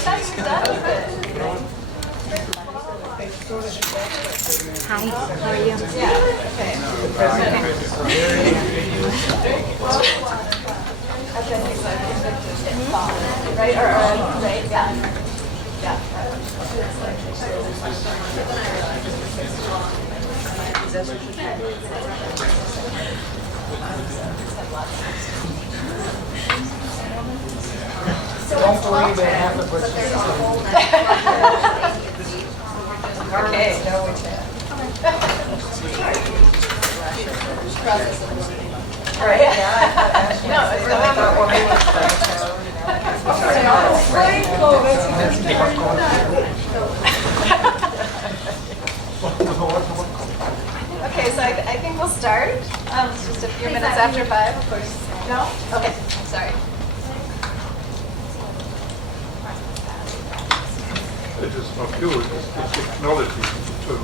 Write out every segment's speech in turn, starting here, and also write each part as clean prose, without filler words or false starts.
thought you were done with it. Hi, how are you? Yeah, okay. Right, right, yeah. Yeah. Don't believe it happened, but Okay. Right. No, it's Okay, so I think we'll start. It's just a few minutes after 5, of course. No? Okay, sorry. It is not you, it's technology too.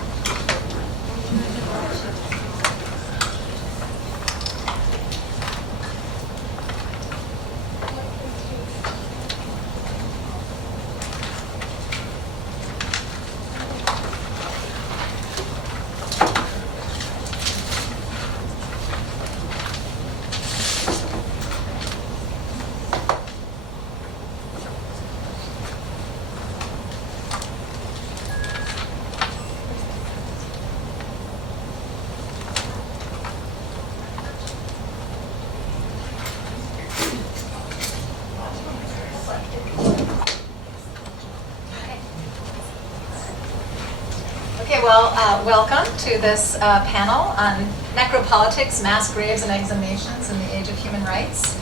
Okay, well, welcome to this panel on Necropolitics, Mass Graves, and Exhumations in the Age of Human Rights.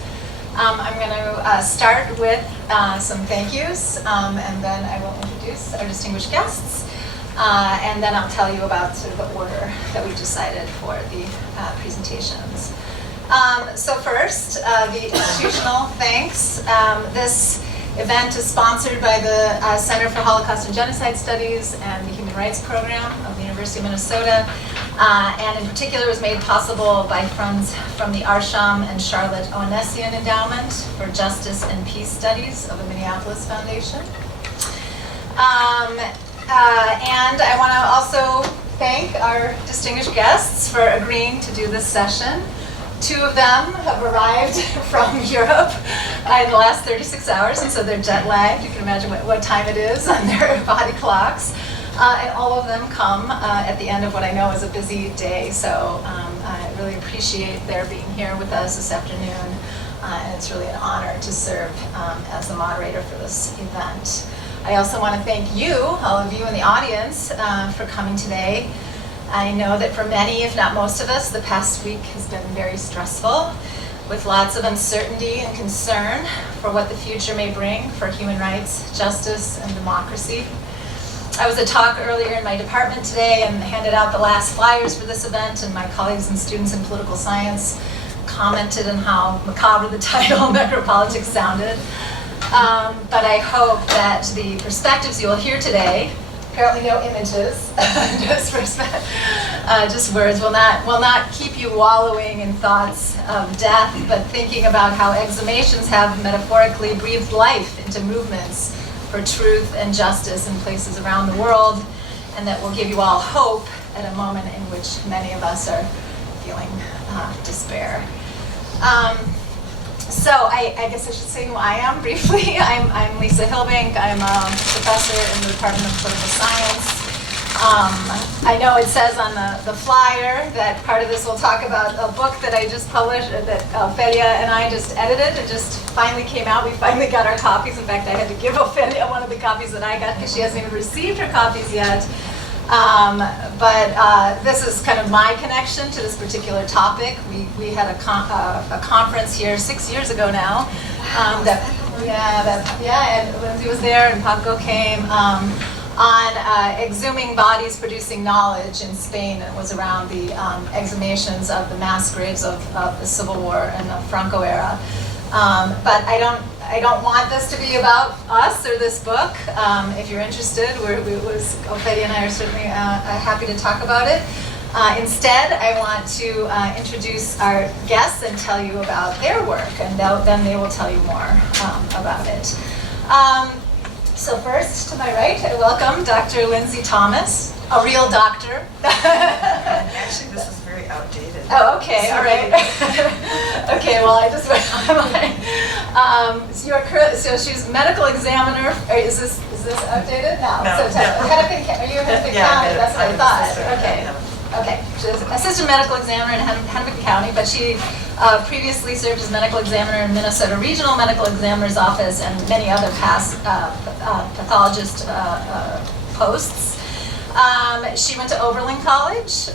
I'm going to start with some thank yous, and then I will introduce our distinguished guests, and then I'll tell you about sort of the order that we've decided for the presentations. So first, the institutional thanks. This event is sponsored by the Center for Holocaust and Genocide Studies and the Human Rights Program of the University of Minnesota, and in particular was made possible by funds from the Arsham and Charlotte Oanessian Endowment for Justice and Peace Studies of the Minneapolis Foundation. And I want to also thank our distinguished guests for agreeing to do this session. 2 of them have arrived from Europe in the last 36 hours, and so they're jet lagged. You can imagine what time it is on their body clocks. And all of them come at the end of what I know is a busy day, so I really appreciate their being here with us this afternoon, and it's really an honor to serve as the moderator for this event. I also want to thank you, all of you in the audience, for coming today. I know that for many, if not most of us, the past week has been very stressful, with lots of uncertainty and concern for what the future may bring for human rights, justice, and democracy. I was at a talk earlier in my department today and handed out the last flyers for this event, and my colleagues and students in political science commented on how macabre the title Necropolitics sounded. But I hope that the perspectives you will hear today, apparently no images, just words, will not keep you wallowing in thoughts of death, but thinking about how exhumations have metaphorically breathed life into movements for truth and justice in places around the world, and that will give you all hope at a moment in which many of us are feeling despair. So I guess I should say who I am briefly. I'm Lisa Hilbink. I'm a professor in the Department of Political Science. I know it says on the flyer that part of this will talk about a book that I just published, that Ophelia and I just edited. It just finally came out. We finally got our copies. In fact, I had to give Ophelia one of the copies that I got because she hasn't even received her copies yet. But this is kind of my connection to this particular topic. We had a conference here 6 years ago now. And Lindsey was there and Paco came on exhuming bodies producing knowledge in Spain. It was around the exhumations of the mass graves of the Civil War and the Franco era. But I don't want this to be about us or this book. If you're interested, Ophelia and I are certainly happy to talk about it. Instead, I want to introduce our guests and tell you about their work, and then they will tell you more about it. So first, to my right, I welcome Dr. Lindsey Thomas, a real doctor. Actually, this is very outdated. Oh, okay, all right. Okay, well, I just went online. So she's medical examiner. Is this outdated? No. No. So Hennepin, are you Hennepin Yeah, County? That's what I I'm thought. assistant, Okay. yeah. Okay. She's assistant medical examiner in Hennepin County, but she previously served as medical examiner in Minnesota Regional Medical Examiner's Office and many other past pathologist posts. She went to Oberlin College,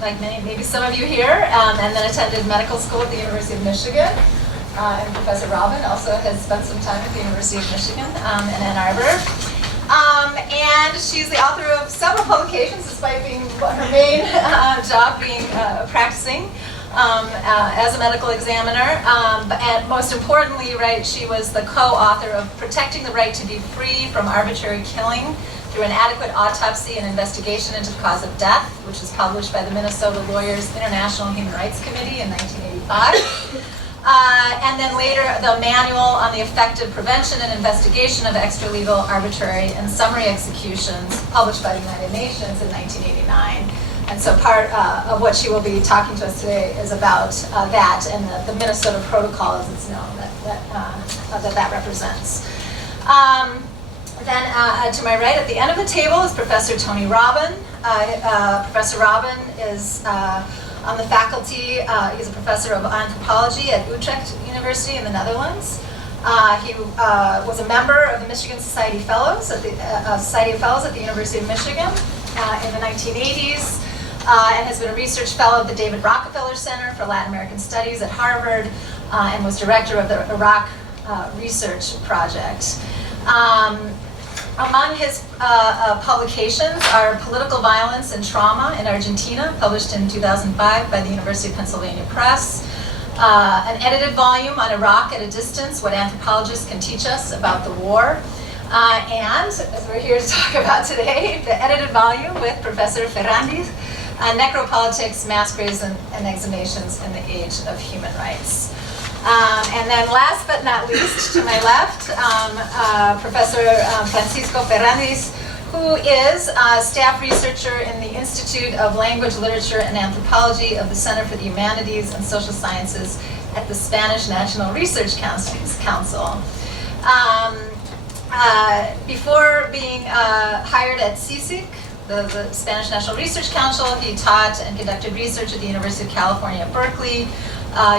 like maybe some of you here, and then attended medical school at the University of Michigan. And Professor Robben also has spent some time at the University of Michigan in Ann Arbor. And she's the author of several publications, despite being her main job being practicing as a medical examiner. And most importantly, right, she was the co-author of Protecting the Right to be Free from Arbitrary Killing through an Adequate Autopsy and Investigation into the Cause of Death, which was published by the Minnesota Lawyers International Human Rights Committee in 1985. And then later, the Manual on the Effective Prevention and Investigation of Extralegal, Arbitrary, and Summary Executions, published by the United Nations in 1989. And so part of what she will be talking to us today is about that and the Minnesota Protocol, as it's known, that represents. Then to my right, at the end of the table, is Professor Tony Robben. Professor Robben is on the faculty. He's a professor of anthropology at Utrecht University in the Netherlands. He was a member of the Michigan Society Fellows at the at the University of Michigan in the 1980s, and has been a research fellow of the David Rockefeller Center for Latin American Studies at Harvard, and was director of the Iraq Research Project. Among his publications are Political Violence and Trauma in Argentina, published in 2005 by the University of Pennsylvania Press. An edited volume on Iraq at a Distance, What Anthropologists Can Teach Us About the War. And, as we're here to talk about today, the edited volume with Professor Ferrándiz, Necropolitics, Mass Graves and Exhumations in the Age of Human Rights. And then last but not least, to my left, Professor Franciso Ferrándiz, who is a staff researcher in the Institute of Language, Literature, and Anthropology of the Center for the Humanities and Social Sciences at the Spanish National Research Council. Before being hired at CSIC, the Spanish National Research Council, he taught and conducted research at the University of California at Berkeley,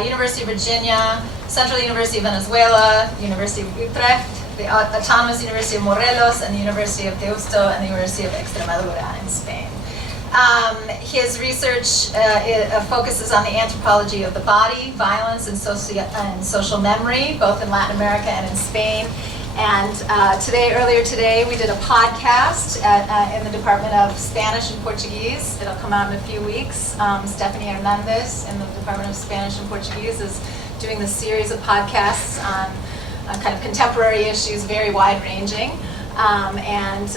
University of Virginia, Central University of Venezuela, University of Utrecht, the Autonomous University of Morelos, and the University of Deusto, and the University of Extremadura in Spain. His research focuses on the anthropology of the body, violence, and social memory, both in Latin America and in Spain. And earlier today, we did a podcast in the Department of Spanish and Portuguese. It'll come out in a few weeks. Stephanie Hernandez in the Department of Spanish and Portuguese is doing this series of podcasts on kind of contemporary issues, very wide-ranging. And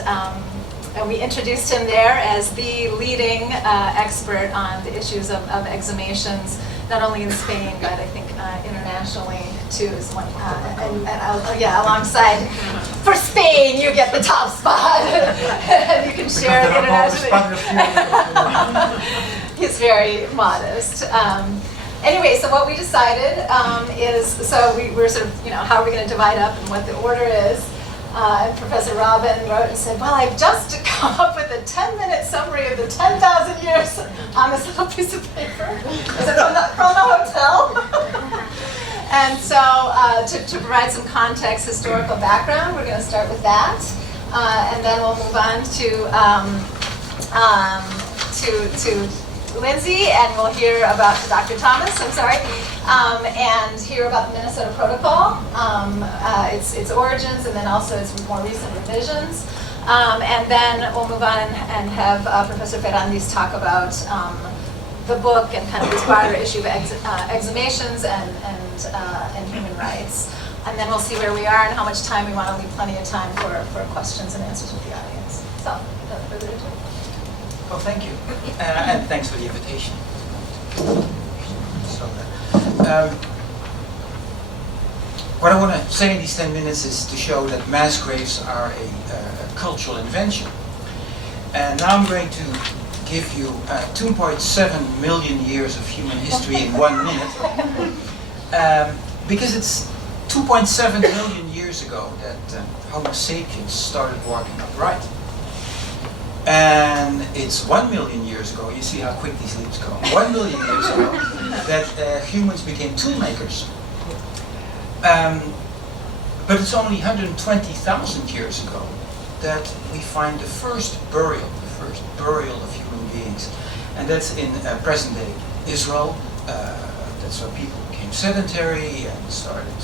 we introduced him there as the leading expert on the issues of exhumations, not only in Spain, but I think internationally too. Is one, alongside, for Spain, you get the top spot. You can share it internationally. He's very modest. Anyway, so what we decided is, we were sort of, how are we going to divide up and what the order is. And Professor Robben wrote and said, well, I've just come up with a 10-minute summary of the 10,000 years on this little piece of paper. Is it from the hotel? And so to provide some context, historical background, we're going to start with that. And then we'll move on to Lindsey, and we'll hear about Dr. Thomas, and hear about the Minnesota Protocol, its origins, and then also its more recent revisions. And then we'll move on and have Professor Ferrándiz talk about the book and kind of this broader issue of exhumations and human rights. And then we'll see where we are and how much time we want to leave plenty of time for questions and answers with the audience. So, without further ado. Well, thank you, and thanks for the invitation. So, what I want to say in these 10 minutes is to show that mass graves are a cultural invention. And now I'm going to give you 2.7 million years of human history in 1 minute. Because it's 2.7 million years ago that Homo sapiens started walking upright. And it's 1 million years ago, you see how quick these leaps go, 1 million years ago that humans became tool makers. But it's only 120,000 years ago that we find the first burial of human beings. And that's in present-day Israel. That's where people became sedentary and started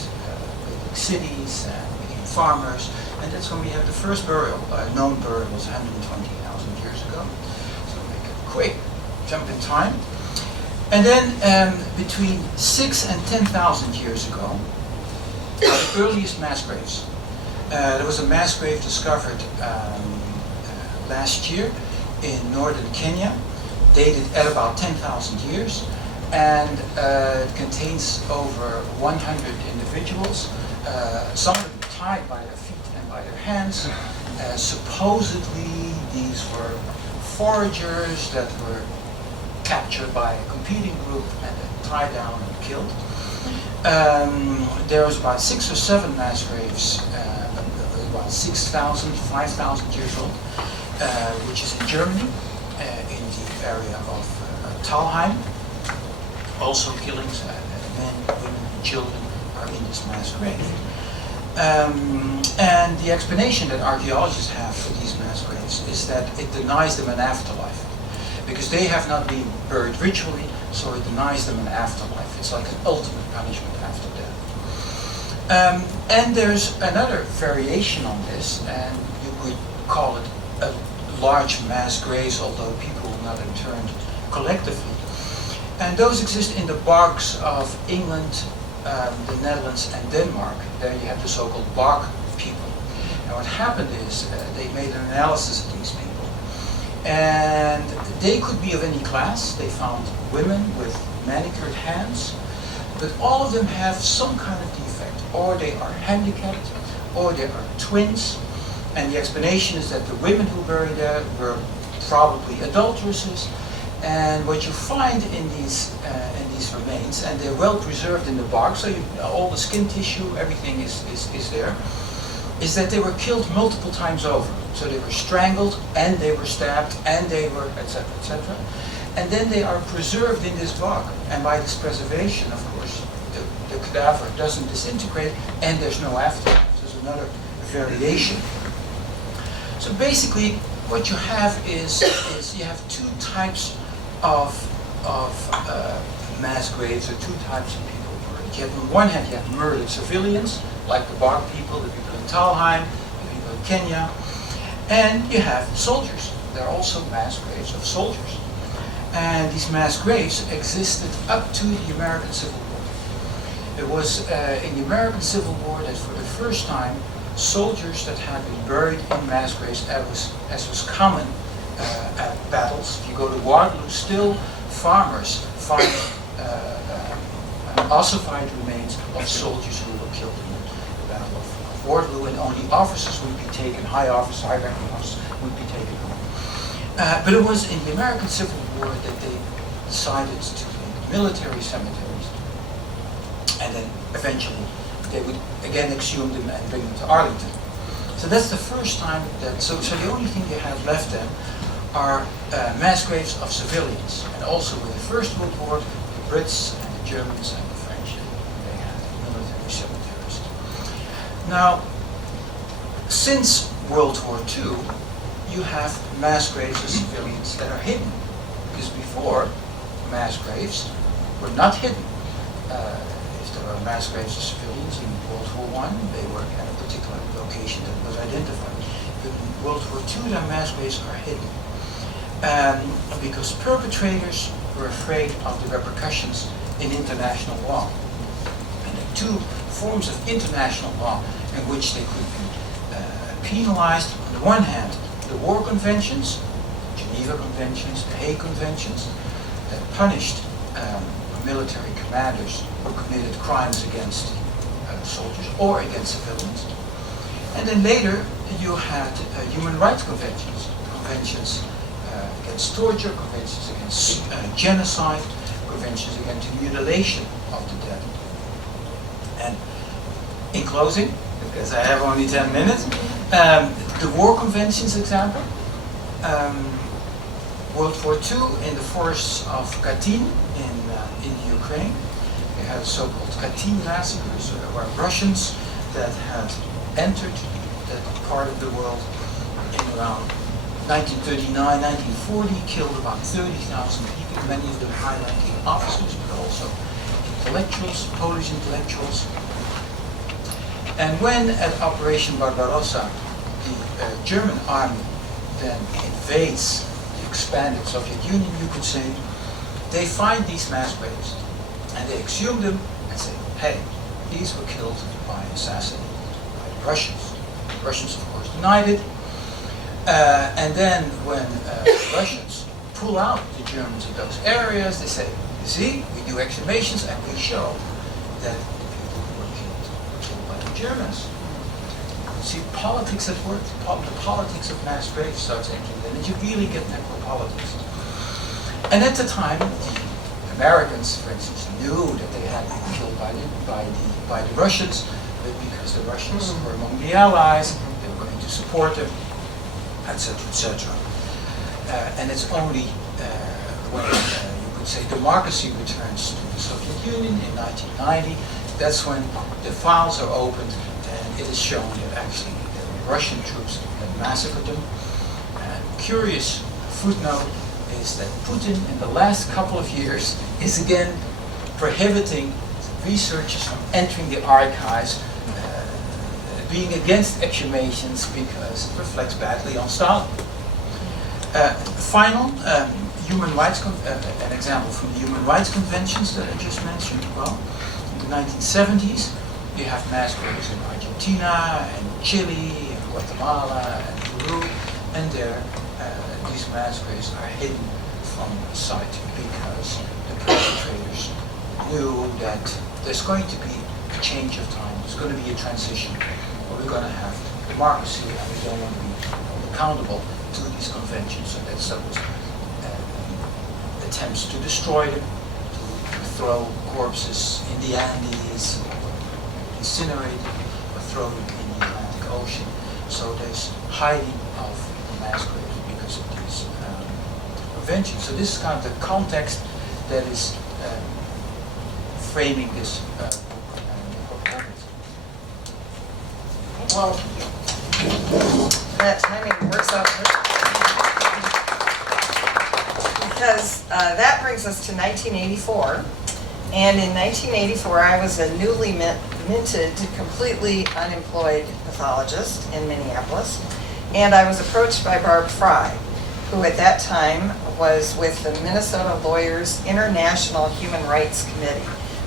building cities and became farmers. And that's when we have the first burial. Known burial was 120,000 years ago. So make a quick jump in time. And then between 6 and 10,000 years ago, the earliest mass graves. There was a mass grave discovered last year in northern Kenya, dated at about 10,000 years, and it contains over 100 individuals, some of them tied by their feet and by their hands. Supposedly these were foragers that were captured by a competing group and then tied down and killed. There was about 6 or 7 mass graves, about 6,000, 5,000 years old, which is in Germany, in the area of Talheim. Also killings, men, women, and children are in this mass grave. And the explanation that archaeologists have for these mass graves is that it denies them an afterlife. Because they have not been buried ritually, so it denies them an afterlife. It's like an ultimate punishment after death. And there's another variation on this, and you could call it a large mass graves, although people will not interned collectively. And those exist in the bogs of England, the Netherlands, and Denmark. There you have the so-called bog people. And what happened is they made an analysis of these people. And they could be of any class. They found women with manicured hands, but all of them have some kind of defect. Or they are handicapped, or they are twins. And the explanation is that the women who buried there were probably adulteresses. And what you find in these remains, and they're well preserved in the bark, so all the skin tissue, everything is there, is that they were killed multiple times over. So they were strangled, and they were stabbed, and they were, etc., etc. And then they are preserved in this bark. And by this preservation, of course, the cadaver doesn't disintegrate, and there's no afterlife. So there's another variation. So basically, what you have is you have 2 types of mass graves, or 2 types of people buried. You have, on one hand, you have murdered civilians, like the Bark people, the people in Talheim, the people in Kenya, and you have soldiers. There are also mass graves of soldiers. And these mass graves existed up to the American Civil War. It was in the American Civil War that for the first time, soldiers that had been buried in mass graves, as was common at battles. If you go to Waterloo, still farmers find ossified remains of soldiers who were killed in the Battle of Waterloo, and only officers would be taken, high ranking officers would be taken home. But it was in the American Civil War that they decided to make military cemeteries, and then eventually they would again exhume them and bring them to Arlington. So that's the first time that, so the only thing you have left then are mass graves of civilians. And also with the First World War, the Brits and the Germans and the French, they had military cemeteries. Now, since World War II, you have mass graves of civilians that are hidden. Because before, mass graves were not hidden. If there were mass graves of civilians in World War I, they were at a particular location that was identified. But in World War II, the mass graves are hidden. Because perpetrators were afraid of the repercussions in international law. And there are 2 forms of international law in which they could be penalized. On the one hand, the war conventions, Geneva Geneva Conventions, the Hague Conventions, that punished military commanders who committed crimes against soldiers or against civilians. And then later you had human rights conventions, conventions against torture, conventions against genocide, conventions against mutilation of the dead. And in closing, because I have only 10 minutes, the war conventions example, World War II in the forests of Katyn in Ukraine. They had so-called Katyn massacres, where Russians that had entered that part of the world in around 1939, 1940, killed about 30,000 people, many of them high-ranking officers, but also intellectuals, Polish intellectuals. And when at Operation Barbarossa, the German army then invades the expanded Soviet Union, you could say, they find these mass graves and they exhume them and say, hey, these were killed by assassin by the Russians. The Russians, of course, denied it. And then when the Russians pull out the Germans in those areas, they say, you see, we do exhumations and we show that the people were killed by the Germans. You see politics at work, the politics of mass graves starts entering then, and you really get necropolitics. And at the time, the Americans, for instance, knew that they had been killed by the Russians, but because the Russians were among the Allies, they were going to support them, etc., etc. And it's only when you could say democracy returns to the Soviet Union in 1990, that's when the files are opened and it is shown that actually there were Russian troops that massacred them. And curious footnote is that Putin in the last couple of years is again prohibiting researchers from entering the archives, being against exhumations because it reflects badly on Stalin. Final, human rights, an example from the human rights conventions that I just mentioned. Well, in the 1970s, you have mass graves in Argentina and Chile and Guatemala and Peru, and there these mass graves are hidden from sight because the perpetrators knew that there's going to be a change of time, there's going to be a transition, where we're going to have democracy and we don't want to be accountable to these conventions. So that's those attempts to destroy them, to throw corpses in the Andes, incinerate them, or throw them in the Atlantic Ocean. So there's hiding of mass graves because of these conventions. So this is kind of the context that is framing this book. Well, that timing works out because that brings us to 1984. And in 1984, I was a newly minted, completely unemployed pathologist in Minneapolis. And I was approached by Barb Fry, who at that time was with the Minnesota Lawyers International Human Rights Committee,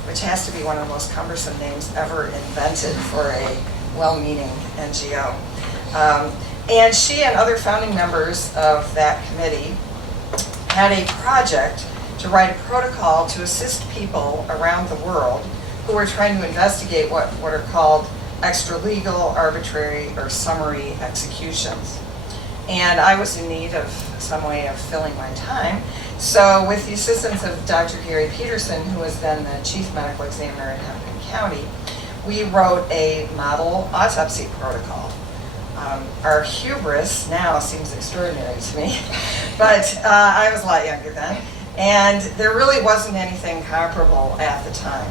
which has to be one of the most cumbersome names ever invented for a well-meaning NGO. And she and other founding members of that committee had a project to write a protocol to assist people around the world who were trying to investigate what are called extralegal, arbitrary, or summary executions. And I was in need of some way of filling my time. So with the assistance of Dr. Gary Peterson, who was then the chief medical examiner in Hennepin County, we wrote a model autopsy protocol. Our hubris now seems extraordinary to me, but I was a lot younger then, and there really wasn't anything comparable at the time.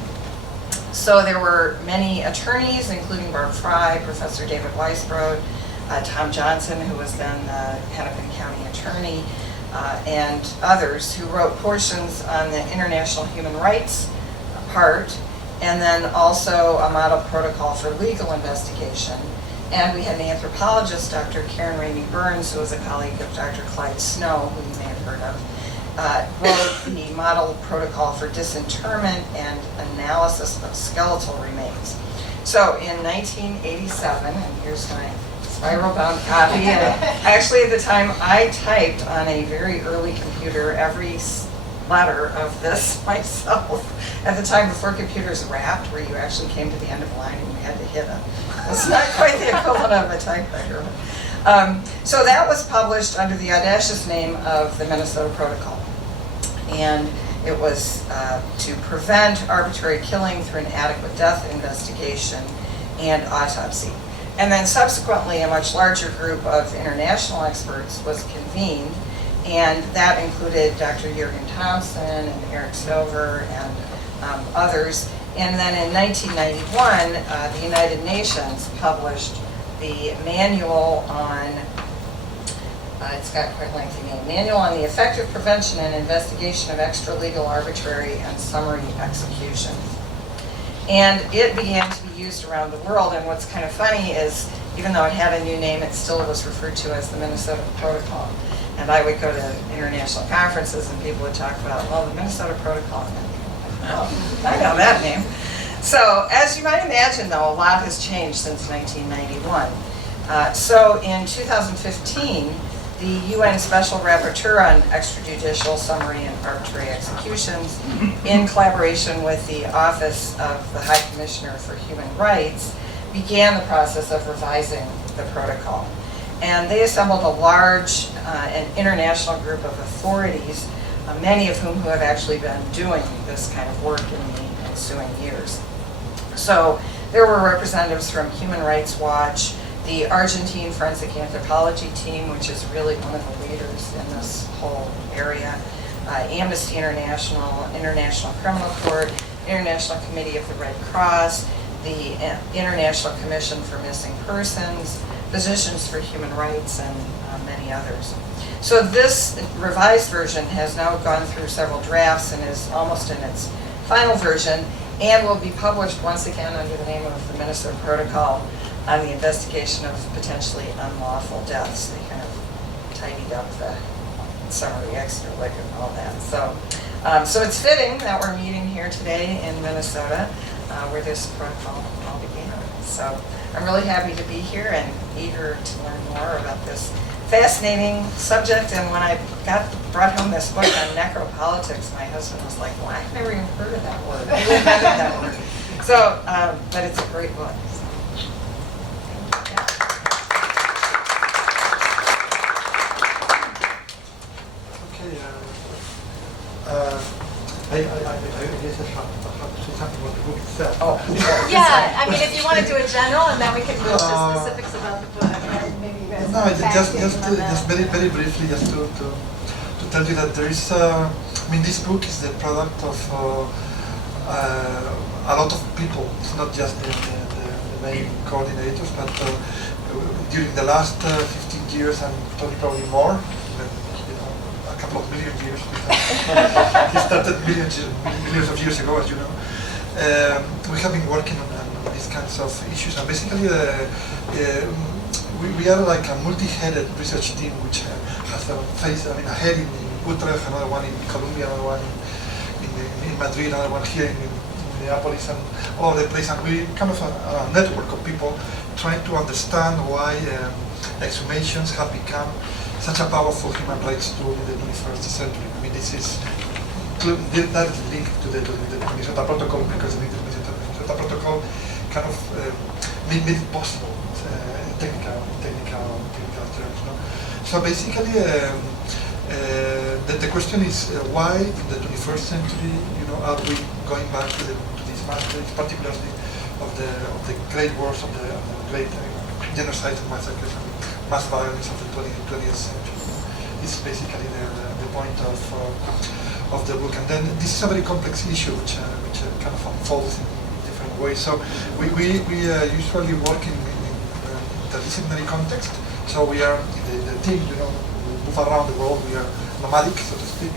So there were many attorneys, including Barb Fry, Professor David Weisbrod, Tom Johnson, who was then the Hennepin County attorney, and others who wrote portions on the international human rights part, and then also a model protocol for legal investigation. And we had an anthropologist, Dr. Karen Ramey Burns, who was a colleague of Dr. Clyde Snow, who you may have heard of, wrote the model protocol for disinterment and analysis of skeletal remains. So in 1987, and here's my spiral bound copy. And actually, at the time, I typed on a very early computer every letter of this myself. At the time, before computers wrapped, where you actually came to the end of a line and you had to hit it. It's not quite the equivalent of a typewriter. So that was published under the audacious name of the Minnesota Protocol. And it was to prevent arbitrary killing through an adequate death investigation and autopsy. And then subsequently, a much larger group of international experts was convened, and that included Dr. Jürgen Thompson and Eric Stover and others. And then in 1991, the United Nations published the manual on, it's got quite a lengthy name, Manual on the Effective Prevention and Investigation of Extralegal, Arbitrary, and Summary Execution. And it began to be used around the world, and what's kind of funny is, even though it had a new name, it still was referred to as the Minnesota Protocol. And I would go to international conferences and people would talk about, well, the Minnesota Protocol. And oh, I know that name. So, as you might imagine, though, a lot has changed since 1991. So, in 2015, the UN Special Rapporteur on Extrajudicial, Summary, and Arbitrary Executions, in collaboration with the Office of the High Commissioner for Human Rights, began the process of revising the protocol. And they assembled a large and international group of authorities, many of whom who have actually been doing this kind of work in the ensuing years. So there were representatives from Human Rights Watch, the Argentine Forensic Anthropology team, which is really one of the leaders in this whole area, Amnesty International, International Criminal Court, International Committee of the Red Cross, the International Commission for Missing Persons, Physicians for Human Rights, and many others. So this revised version has now gone through several drafts and is almost in its final version, and will be published once again under the name of the Minnesota Protocol on the investigation of potentially unlawful deaths. They kind of tidied up the summary extralic and all that. So it's fitting that we're meeting here today in Minnesota, where this protocol all began. So I'm really happy to be here and eager to learn more about this fascinating subject. And when I brought home this book on necropolitics, my husband was like, well, I've never even heard of that word. I invented that word. So, but it's a great book. I guess I have to say something about the book itself. Oh. Yeah, I mean, if you want to do a general, and then we can go to specifics about the book, and maybe you guys. No, just very briefly, just to tell you that there is, I mean, this book is the product of a lot of people. It's not just the main coordinators, but during the last 15 years, and probably more, a couple of million years. He started millions of years ago, as you know. We have been working on these kinds of issues, and basically we are like a multi-headed research team which has a head in Utrecht, another one in Colombia, another one in Madrid, another one here in Minneapolis, and all over the place. And we kind of a network of people trying to understand why exhumations have become such a powerful human rights tool in the 21st century. I mean, this is directly linked to the Minnesota Protocol, because the Minnesota Protocol kind of made it possible, technical terms. No? So basically, the question is why in the 21st century, are we going back to these massacres, particularly of the great wars, of the great genocide and massacres and mass violence of the 20th century. This is basically the point of the book. And then this is a very complex issue which kind of unfolds in different ways. So we usually work in interdisciplinary context. So we are the team, we move around the world. We are nomadic, so to speak.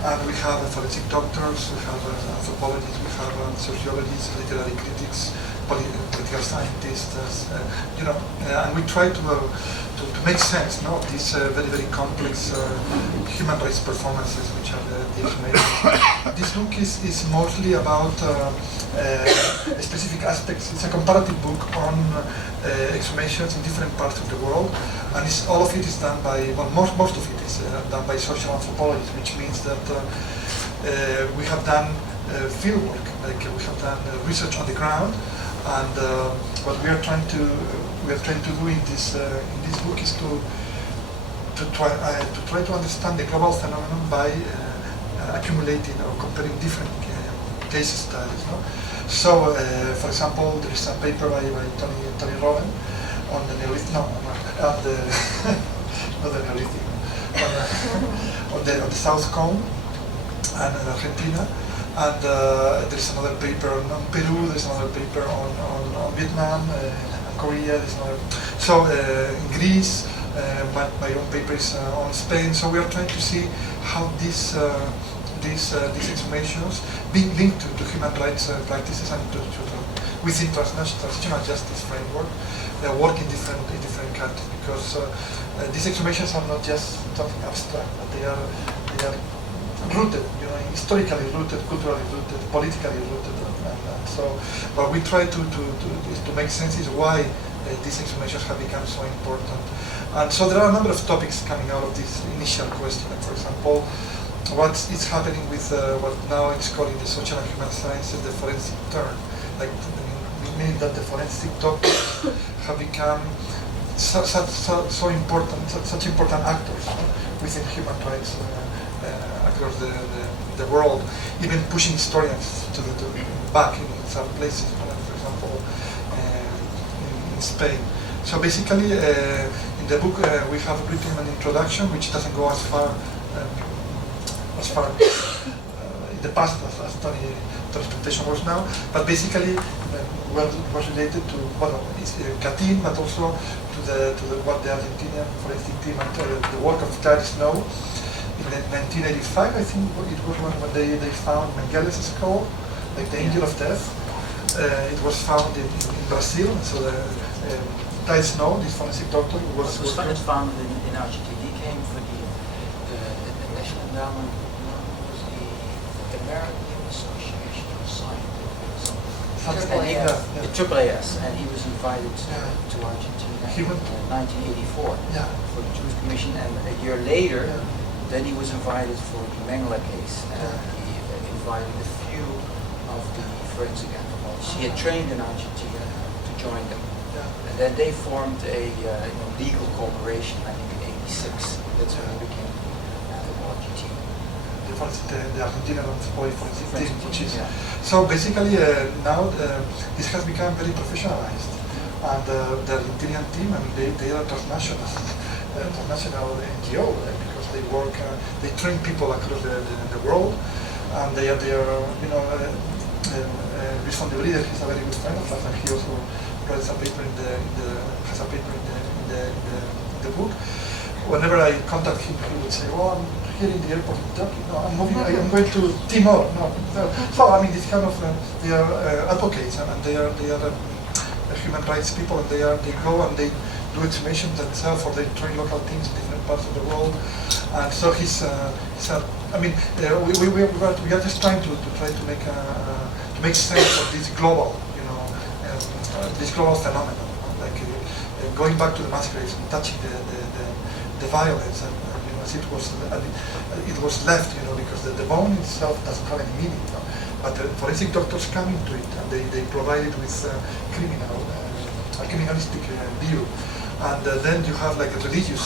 And we have forensic doctors, we have anthropologists, we have sociologists, literary critics, political scientists, and we try to make sense of these very, very complex human rights performances, which are the exhumations. This book is mostly about specific aspects. It's a comparative book on exhumations in different parts of the world, and all of it is done by, well, most of it is done by social anthropologists, which means that we have done field work, like we have done research on the ground, and what we are trying to do in this book is to try to understand the global phenomenon by accumulating or comparing different case studies. No? So, for example, there is a paper by Tony Robben on the Neolithic, not the Neolithic, on the South Cone and Argentina. And there is another paper on Peru, there's another paper on Vietnam and Korea, there's another. So in Greece, my own paper is on Spain. So we are trying to see how these exhumations being linked to human rights practices and within transitional justice framework work in different countries, because these exhumations are not just something abstract, but they are rooted, historically rooted, culturally rooted, politically rooted, and so what we try to make sense is why these exhumations have become so important. And so there are a number of topics coming out of this initial question. Like, for example, what is happening with what now is called in the social and human sciences the forensic turn, like meaning that the forensic doctors have become so important, such important actors within human rights across the world, even pushing historians to back in some places, for example, in Spain. So basically, in the book we have written an introduction which doesn't go as far in the past as Tony's presentation was now, but basically was related to Catin, but also to what the Argentinian forensic team and the work of Gary Snow. In 1985, I think it was when they found Mengeles' skull, like the angel of death. It was found in Brazil, and so Gary Snow, this forensic doctor, was found in Argentina. He came for the National Endowment, the American Association of Scientists, the AAAS, and he was invited to Argentina in 1984 for the Truth Commission, and a year later. Then he was invited for the Mengele case, and he invited a few of the forensic anthropologists he had trained in Argentina to join them. And then they formed a legal cooperation, I think in '86. That's when it became the anthropology team. The Argentinian anthropology forensic team, which is so basically now this has become very professionalized, and the Argentinian team, I mean, they are transnational NGO. They work, they train people across the world, and they are Luis von de Vrieder is a very good friend of us, and he also writes a paper has a paper in the book. Whenever I contact him, he would say, "Oh, I'm here in the airport in Turkey. No, I'm moving. I'm going to Timor." No. So I mean, this kind of they are advocates, and they are human rights people, and they go and they do exhumations themselves, or they train local teams in different parts of the world. And so we are just trying to make sense of this global, this global phenomenon, like going back to the massacres and touching the violence, and as it was left, because the bone itself doesn't have any meaning, but the forensic doctors come into it, and they provide it with a criminalistic view. And then you have like religious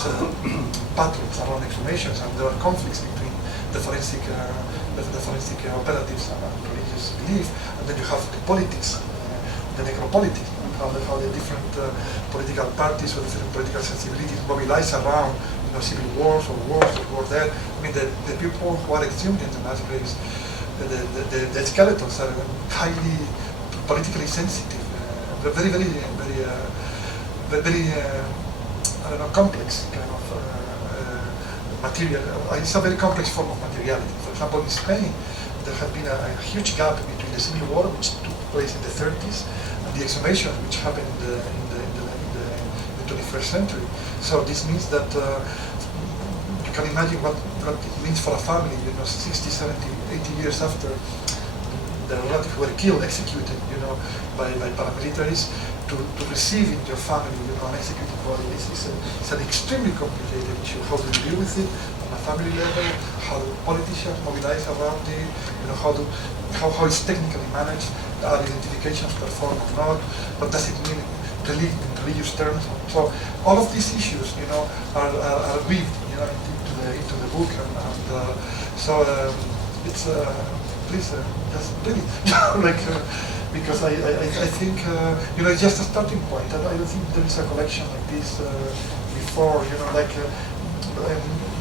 patterns around exhumations, and there are conflicts between the forensic operatives and religious belief. And then you have the politics, the necropolitics, how the different political parties or different political sensibilities mobilize around civil wars or dead. I mean, the people who are exhumed in the mass graves, the skeletons are highly politically sensitive, very complex kind of material. It's a very complex form of materiality. For example, in Spain, there had been a huge gap between the civil war, which took place in the 30s, and the exhumations which happened in the 21st century. So this means that you can imagine what it means for a family, 60, 70, 80 years after the relatives were killed, executed, by paramilitaries, to receive in your family, an executed body. It's an extremely complicated issue. How do you deal with it on a family level? How do politicians mobilize around it? How it's technically managed? Are identifications performed or not? What does it mean in religious terms? So all of these issues, are weaved, into the book, and so it's please just read it, because I think it's just a starting point. I don't think there is a collection like this before,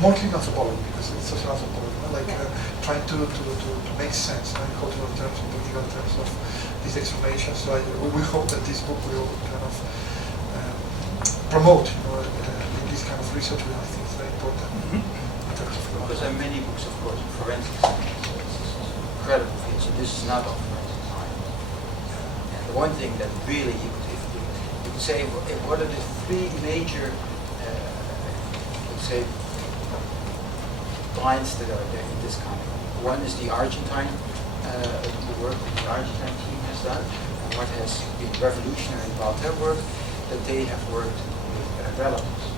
mostly in anthropology, because it's social anthropology, trying to make sense in cultural terms, in political terms of these exhumations. So we hope that this book will kind of promote, in this kind of research, which I think is very important. In terms of Because there are many books, of course, in forensic science. So it's incredible field. So this is not of forensic science. And the one thing that really you could say, what are the three major, lines that are there in this kind of book? One is the Argentine, the work that the Argentine team has done, and what has been revolutionary about their work, that they have worked with relatives.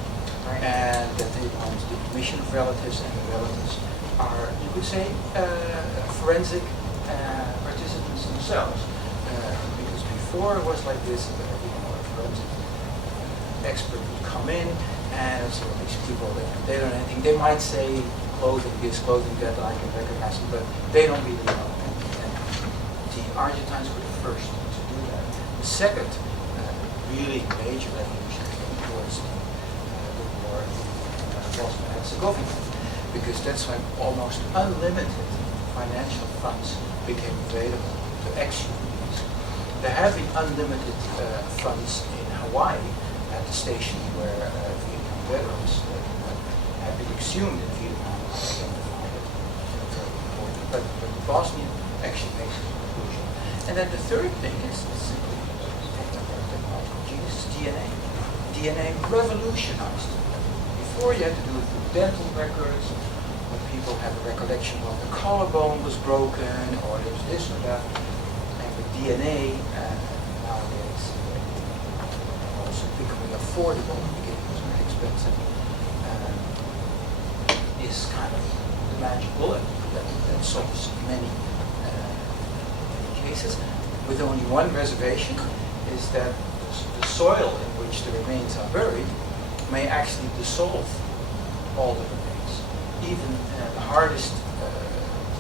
And that they want the commission of relatives, and the relatives are, you could say, forensic participants themselves. Because before it was like this, a forensic expert would come in, and so these people, they don't know anything. They might say clothing this, clothing that, I can recognize them, but they don't really know. And the Argentines were the first to do that. The second really major revolution was Bosnia and Herzegovina, because that's when almost unlimited financial funds became available to exhume these. There have been unlimited funds in Hawaii at the station where Vietnam veterans have been exhumed in Vietnam. But Bosnia actually makes a conclusion. And then the third thing is simply technology, is DNA. DNA revolutionized it. Before you had to do it through dental records, when people have a recollection of the collarbone was broken, or there's this or that. And with DNA, nowadays, also becoming affordable, it was very expensive, is kind of the magic bullet that solves many cases. With only one reservation, is that the soil in which the remains are buried may actually dissolve all the remains. Even the hardest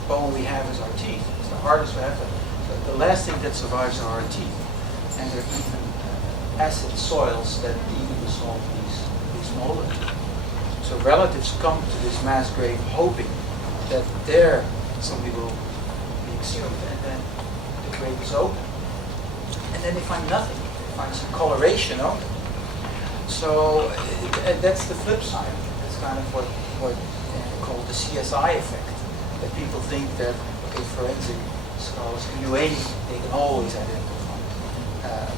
bone we have is our teeth. It's the hardest we have. The last thing that survives are our teeth. And there are even acid soils that even dissolve these molars. So relatives come to this mass grave hoping that there somebody will be exhumed, and then the grave is open. And then they find nothing. They find some coloration on it. So that's the flip side. That's kind of what called the CSI effect. That people think that, okay, forensic scholars can do anything. They can always identify.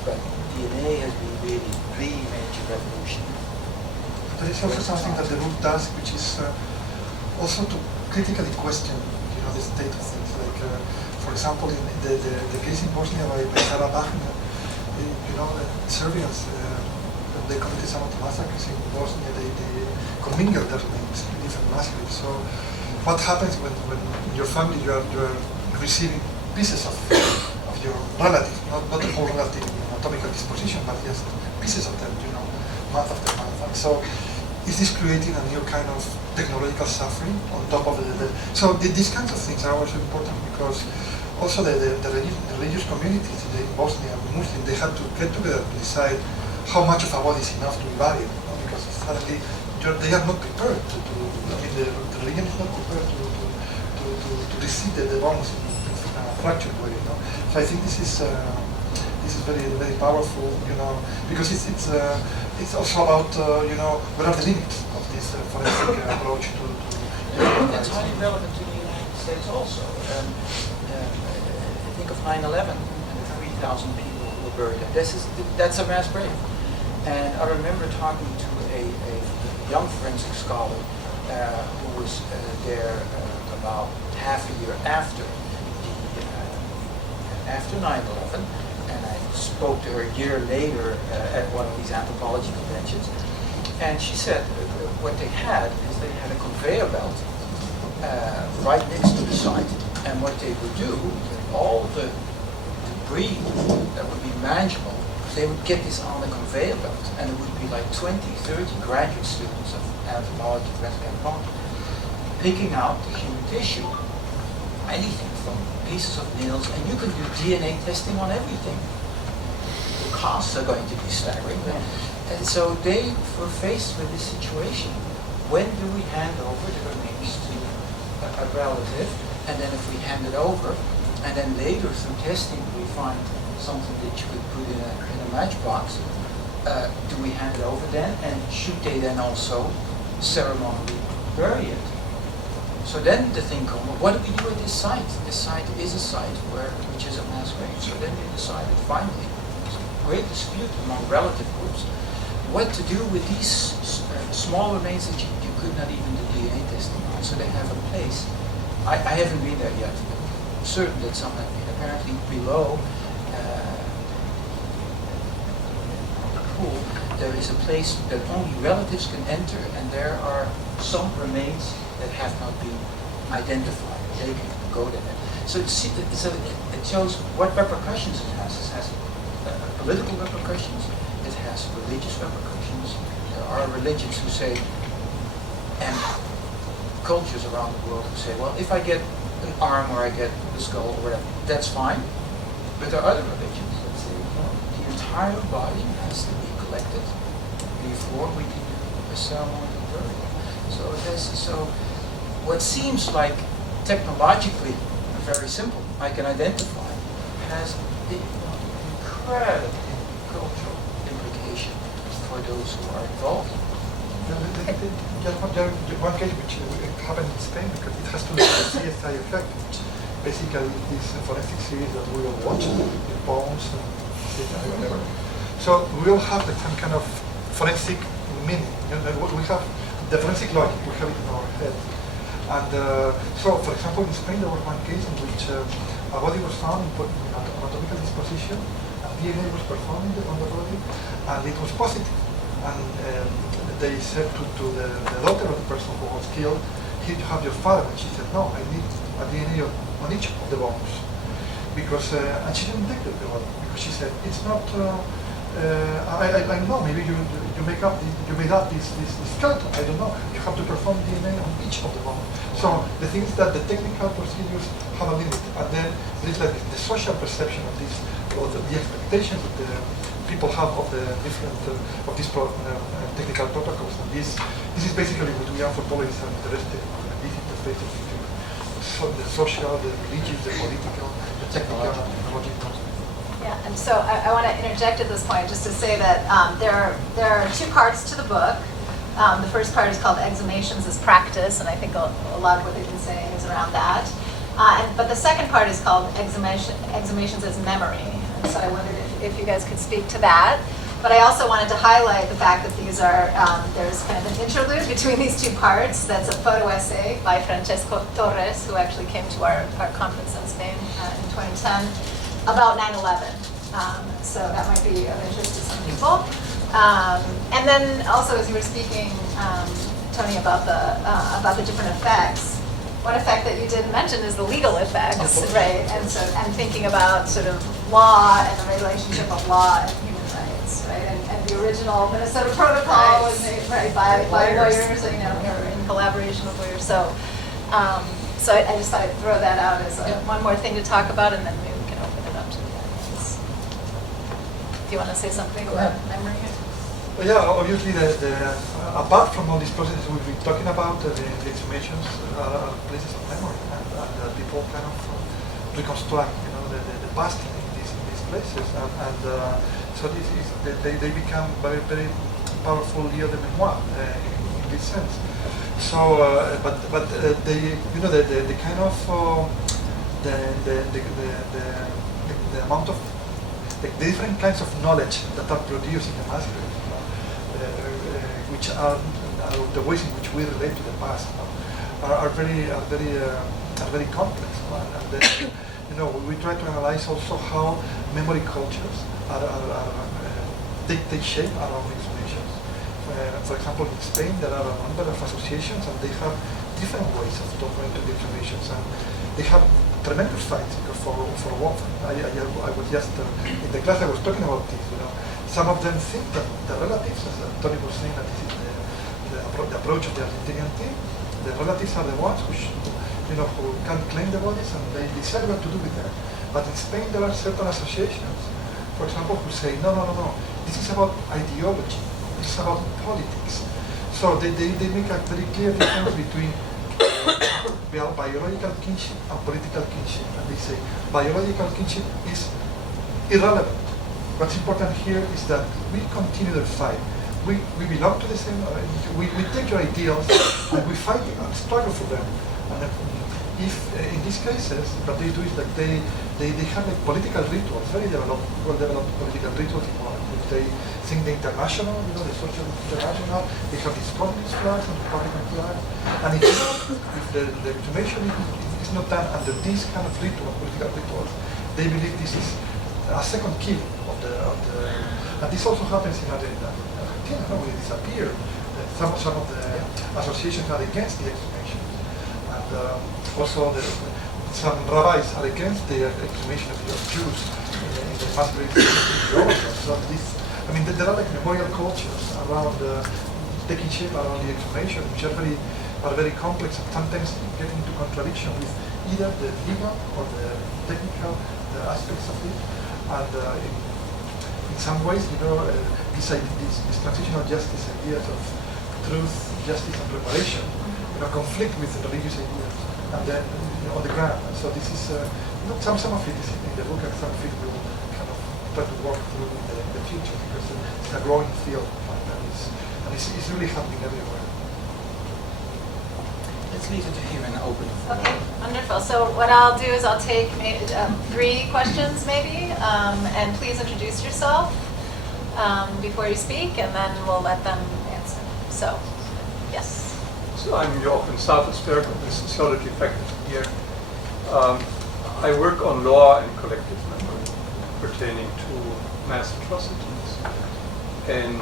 But DNA has been really the major revolution. There is also something that the book does, which is also to critically question, the state of things. Like, for example, in the case in Bosnia by Sarah Wagner, the Serbians, they committed some of the massacres in Bosnia. They commingled their remains in different massacres. So, what happens when in your family you are receiving pieces of your relative, not the whole relative anatomical disposition, but just pieces of them, month after month. And so, is this creating a new kind of technological suffering on top of the so these kinds of things are also important, because also the religious communities in Bosnia, Muslim, they had to get together to decide how much of a body is enough to be buried, because suddenly they are not prepared the religion is not prepared to receive the bones in a fractured way. So I think this is very, very powerful, because it's also about what are the limits of this forensic approach to That's highly relevant to the United States also. Think of 9/11 and the 3,000 people who were buried. And that's a mass grave. And I remember talking to a young forensic scholar who was there about half a year after 9/11, and I spoke to her a year later at one of these anthropology conventions, and she said what they had is they had a conveyor belt right next to the site, and what they would do, all the debris that would be manageable, they would get this on the conveyor belt, and it would be like 20, 30 graduate students of anthropology, forensic anthropology, picking out the human tissue, anything from pieces of nails, and you can do DNA testing on everything. The costs are going to be staggering. And so they were faced with this situation. When do we hand over the remains to a relative? And then if we hand it over, and then later through testing we find something that you could put in a matchbox, do we hand it over then? And should they then also ceremonially bury it? So then the thing comes, what do we do at this site? This site is a site which is a mass grave. So then they decided finally, great dispute among relative groups, what to do with these small remains that you could not even do DNA testing on. So they have a place. I haven't been there yet. I'm certain that some have been. Apparently below the pool, there is a place that only relatives can enter, and there are some remains that have not been identified. They can go there. So it shows what repercussions it has. It has political repercussions. It has religious repercussions. There are religions who say, and cultures around the world who say, well, if I get an arm or I get the skull or whatever, that's fine. But there are other religions that say, no, the entire body has to be collected before we can do a ceremonial burial. So what seems like technologically very simple, I can identify, has incredible cultural implication for those who are involved. One case which happened in Spain, because it has to do with the CSI effect, which basically this forensic series that we all watch, the bones and whatever. So we all have some kind of forensic meaning. We have the forensic logic, we have it in our head. And so, for example, in Spain there was one case in which a body was found in anatomical disposition, and DNA was performed on the body, and it was positive. And they said to the daughter of the person who was killed, "Here you have your father." And she said, "No, I need a DNA on each of the bones." Because, and she didn't take the body, because she said, "It's not, I know, maybe you made up this skeleton, I don't know. You have to perform DNA on each of the bones." So the thing is that the technical procedures have a limit, and then there is like the social perception of this, or the expectations that the people have of the different of these technical protocols. And this is basically what we anthropologists are interested in, this interface between the social, the religious, the political, the technological. Yeah, and so I want to interject at this point just to say that there are two parts to the book. The first part is called Exhumations as Practice, and I think a lot of what they've been saying is around that. But the second part is called Exhumations as Memory. And so I wondered if you guys could speak to that. But I also wanted to highlight the fact that these are, there's kind of an interlude between these two parts. That's a photo essay by Franciso Torres, who actually came to our conference in Spain in 2010, about 9/11. So that might be of interest to some people. And then also, as you were speaking, Tony, about the different effects, one effect that you didn't mention is the legal effects, right? And so I'm thinking about sort of law and the relationship of law and human rights, right? And the original Minnesota Protocol was made by lawyers, you know, or in collaboration with lawyers. So I just thought I'd throw that out as one more thing to talk about, and then maybe we can open it up to the audience. Do you want to say something about memory? Well, yeah, obviously, apart from all these processes we've been talking about, the exhumations are places of memory, and people kind of reconstruct, you know, the past in these places, and so this is they become very, very powerful lieux de mémoire in this sense. So, but they, you know, the kind of the amount of the different kinds of knowledge that are produced in the mass grave, which are the ways in which we relate to the past, are very complex. And then, we try to analyze also how memory cultures dictate shape around exhumations. For example, in Spain, there are a number of associations, and they have different ways of documenting the exhumations, and they have tremendous fights for what. I was just in the class I was talking about this. Some of them think that the relatives, as Tony was saying, that this is the approach of the Argentinian team. The relatives are the ones who can claim the bodies, and they decide what to do with them. But in Spain, there are certain associations, for example, who say, no, this is about ideology, this is about politics. So they make a very clear difference between biological kinship and political kinship. And they say biological kinship is irrelevant. What's important here is that we continue the fight. We belong to the same, we take your ideals and we fight and struggle for them. And if in these cases, what they do is that they have like political rituals, very well-developed political rituals in which they sing the international, the social international, they have these communist flags and Republican flags. And if the exhumation is not done under these kind of rituals, political rituals, they believe this is a second kill of the and this also happens in Argentina. We disappear. Some of the associations are against the exhumation. And also some rabbis are against the exhumation of Jews in the mass graves in Europe. So there are like memorial cultures around taking shape around the exhumation, which are very complex and sometimes get into contradiction with either the legal or the technical aspects of it. And in some ways, these transitional justice ideas of truth, justice, and reparation, conflict with the religious ideas, and then on the ground. And so this is some of it is in the book, and some of it we will kind of try to work through in the future, because it's a growing field, and it's really happening everywhere. Let's leave it here and open it. Okay, wonderful. So what I'll do is I'll take 3 questions maybe, and please introduce yourself before you speak, and then we'll let them answer. So, yes. So I'm Jochen Savelsberg of the Sociology faculty here. I work on law and collective memory pertaining to mass atrocities. And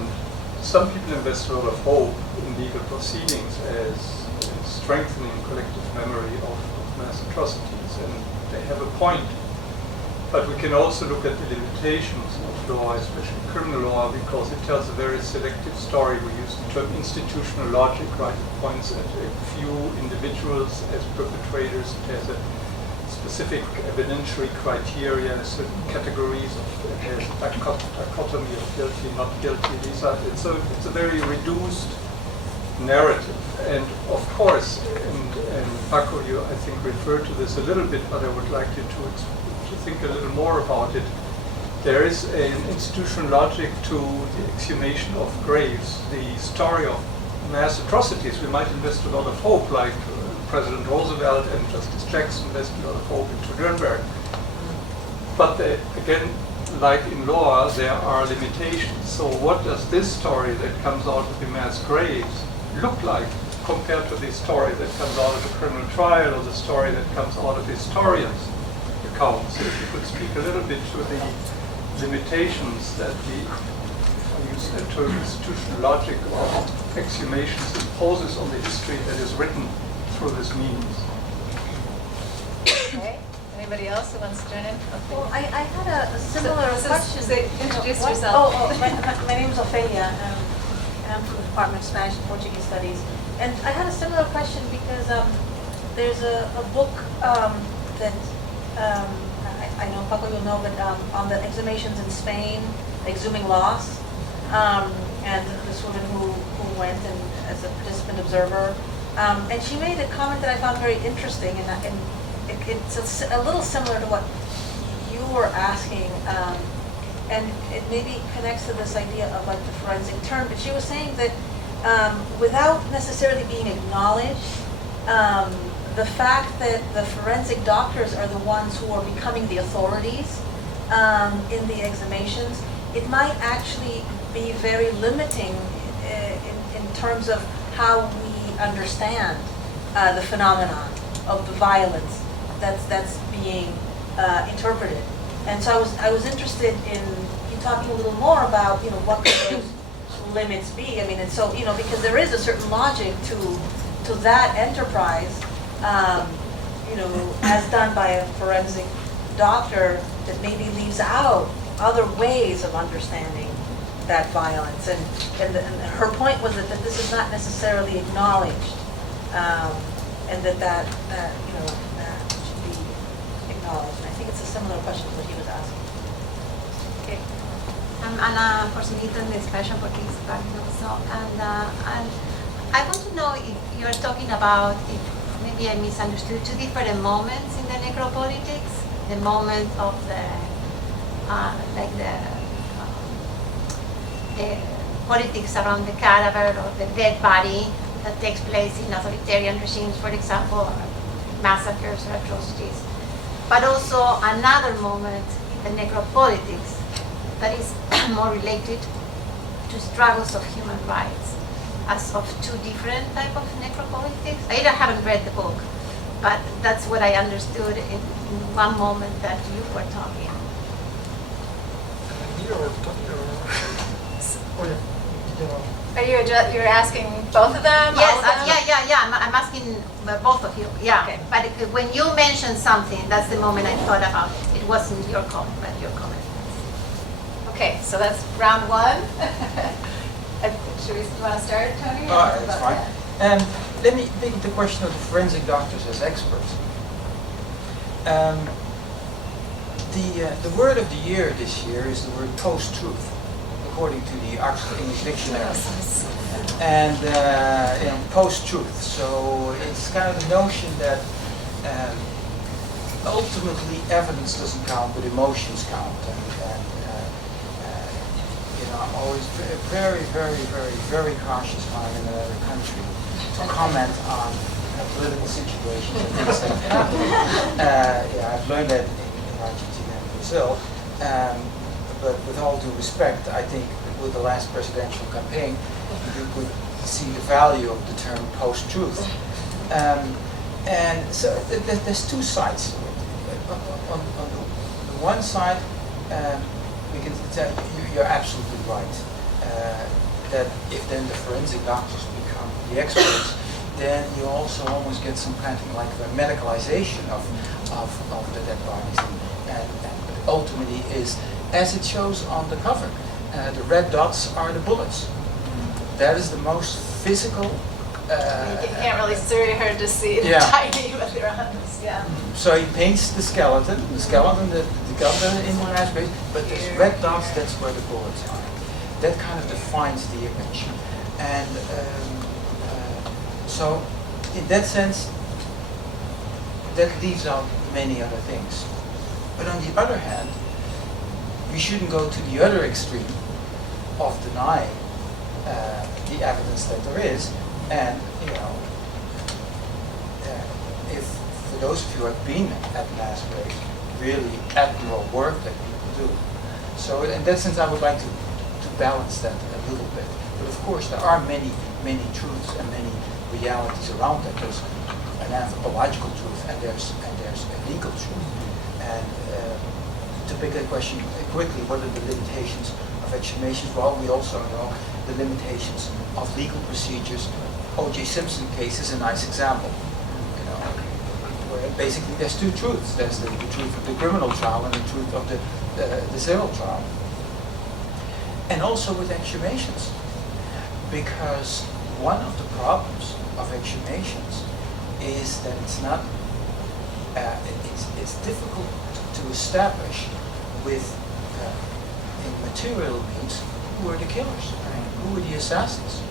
some people invest a lot of hope in legal proceedings as strengthening collective memory of mass atrocities, and they have a point. But we can also look at the limitations of law, especially criminal law, because it tells a very selective story. We use the term institutional logic, right? It points at a few individuals as perpetrators. It has a specific evidentiary criteria, certain categories it has dichotomy of guilty, not guilty. It's a very reduced narrative. And of course, and Paco, you I think referred to this a little bit, but I would like you to think a little more about it. There is an institutional logic to the exhumation of graves, the story of mass atrocities. We might invest a lot of hope, like President Roosevelt and Justice Jackson invested a lot of hope into Nuremberg. But again, like in law, there are limitations. So what does this story that comes out of the mass graves look like compared to the story that comes out of a criminal trial, or the story that comes out of historians' accounts? If you could speak a little bit to the limitations that the, if I use that term, institutional logic of exhumations imposes on the history that is written through this means. Okay. Anybody else who wants to join in? Okay. Well, I had a similar question. Introduce What? yourself. My name is Ophelia, and I'm from the Department of Spanish and Portuguese Studies. And I had a similar question because there's a book that I know Paco you'll know, but on the exhumations in Spain, Exhuming Loss, and this woman who went and as a participant observer, and she made a comment that I found very interesting, and it's a little similar to what you were asking, and it maybe connects to this idea of like the forensic term. But she was saying that without necessarily being acknowledged, the fact that the forensic doctors are the ones who are becoming the authorities in the exhumations, it might actually be very limiting in terms of how we understand the phenomenon of the violence that's being interpreted. And so I was interested in you talking a little more about, you know, what could those limits be. I mean, and so, you know, because there is a certain logic to that enterprise, you know, as done by a forensic doctor that maybe leaves out other ways of understanding that violence. And her point was that this is not necessarily acknowledged, and that you know, that should be acknowledged. And I think it's a similar question to what he was asking. Okay. I'm Ana Porcelito in the Special Politics Department also, and I want to know if you're talking about, if maybe I misunderstood, two different moments in the necropolitics. The moment of the politics around the cadaver or the dead body that takes place in authoritarian regimes, for example, or massacres or atrocities. But also another moment in the necropolitics that is more related to struggles of human rights, as of two different type of necropolitics. I haven't read the book, but that's what I understood in one moment that you were talking. You're asking both of them? Yes, all of them? yeah. I'm asking both of you. Yeah, Okay. but when you mentioned something, that's the moment I thought about it. It wasn't your comment, but your comment. Okay, so that's round one. Should we want to start, Tony? That's fine. Let me take the question of the forensic doctors as experts. The word of the year this year is the word post-truth, according to the Oxford English Dictionary. And post-truth. So it's kind of the notion that ultimately evidence doesn't count, but emotions count. I'm always very, very, very, very cautious when I'm in another country to comment on political situations and things like that. I've learned that in Argentina and Brazil. But with all due respect, I think with the last presidential campaign, you could see the value of the term post-truth. And so there's two sides to it. On the one side, we can tell you're absolutely right. That if then the forensic doctors become the experts, then you also almost get some kind of like a medicalization of the dead bodies. And ultimately is, as it shows on the cover, the red dots are the bullets. That is the most physical. You can't really see her to see the tiny with your eyes. Yeah. So he paints the skeleton in the last page, but there's red dots, that's where the bullets are. That kind of defines the image. And so in that sense, that leaves out many other things. But on the other hand, we shouldn't go to the other extreme of denying the evidence that there is. And, if for those of you who have been at mass graves, really admirable work that people do. So in that sense, I would like to balance that a little bit. But of course, there are many, many truths and many realities around that. There's an anthropological truth and there's a legal truth. And to pick that question quickly, what are the limitations of exhumations? Well, we also know the limitations of legal procedures. O.J. Simpson case is a nice example. Where basically there's two truths. There's the truth of the criminal trial and the truth of the civil trial. And also with exhumations. Because one of the problems of exhumations is that it's not, it's difficult to establish with in material means who are the killers, who are the assassins.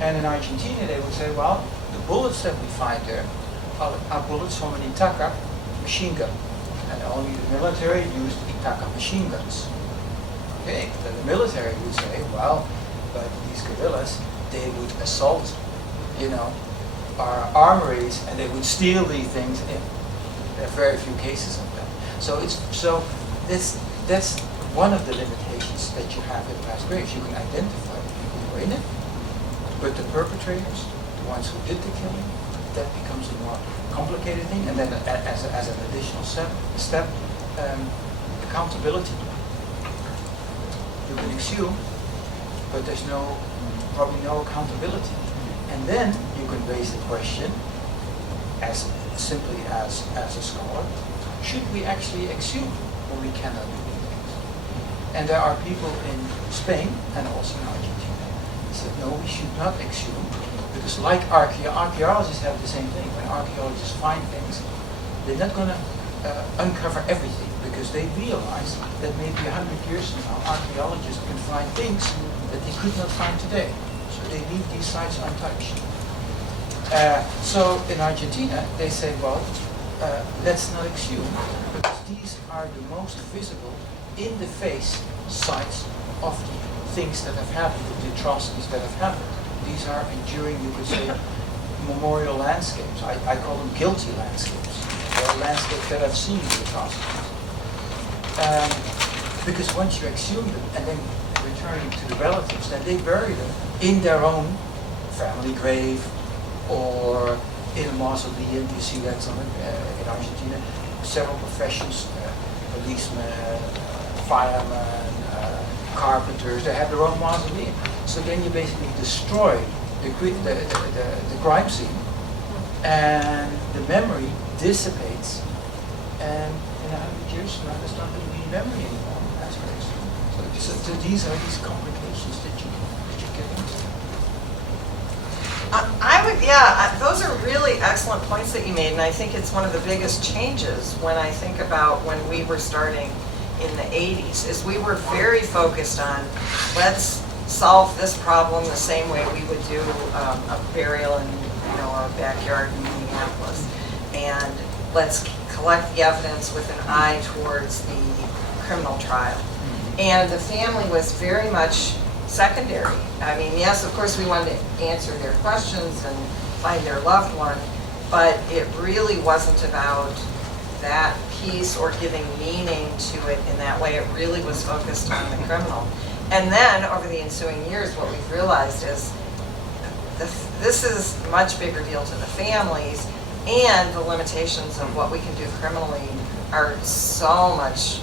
And in Argentina they would say, well, the bullets that we find there are bullets from an Itaca machine gun. And only the military used Itaca machine guns. Okay, then the military would say, well, but these guerrillas, they would assault, our armories and they would steal these things. There are very few cases of that. So that's one of the limitations that you have in mass graves. You can identify the people who are in it, but the perpetrators, the ones who did the killing, that becomes a more complicated thing. And then as an additional step, accountability. You can exhume, but there's probably no accountability. And then you can raise the question, as simply as a scholar, should we actually exhume when we cannot do things? And there are people in Spain and also in Argentina who said, no, we should not exhume, because like archaeologists have the same thing. When archaeologists find things, they're not going to uncover everything, because they realize that maybe 100 years from now, archaeologists can find things that they could not find today. So they leave these sites untouched. So in Argentina, they say, well, let's not exhume, because these are the most visible, in-the-face sites of the things that have happened, the atrocities that have happened. These are enduring, you could say, memorial landscapes. I call them guilty landscapes. They're landscapes that have seen the atrocities. Because once you exhume them and then return them to the relatives, then they bury them in their own family grave or in a mausoleum. You see that in Argentina. Several professions, policemen, firemen, carpenters, they have their own mausoleum. So then you basically destroy the crime scene, and the memory dissipates, and in 100 years from now, there's not going to be memory anymore. That's what it's doing. So these are these complications that you get into. Those are really excellent points that you made, and I think it's one of the biggest changes when I think about when we were starting in the 80s, is we were very focused on, let's solve this problem the same way we would do a burial in our backyard in Minneapolis, and let's collect the evidence with an eye towards the criminal trial. And the family was very much secondary. I mean, yes, of course we wanted to answer their questions and find their loved one, but it really wasn't about that piece or giving meaning to it in that way. It really was focused on the criminal. And then over the ensuing years, what we've realized is this is a much bigger deal to the families, and the limitations of what we can do criminally are it's so much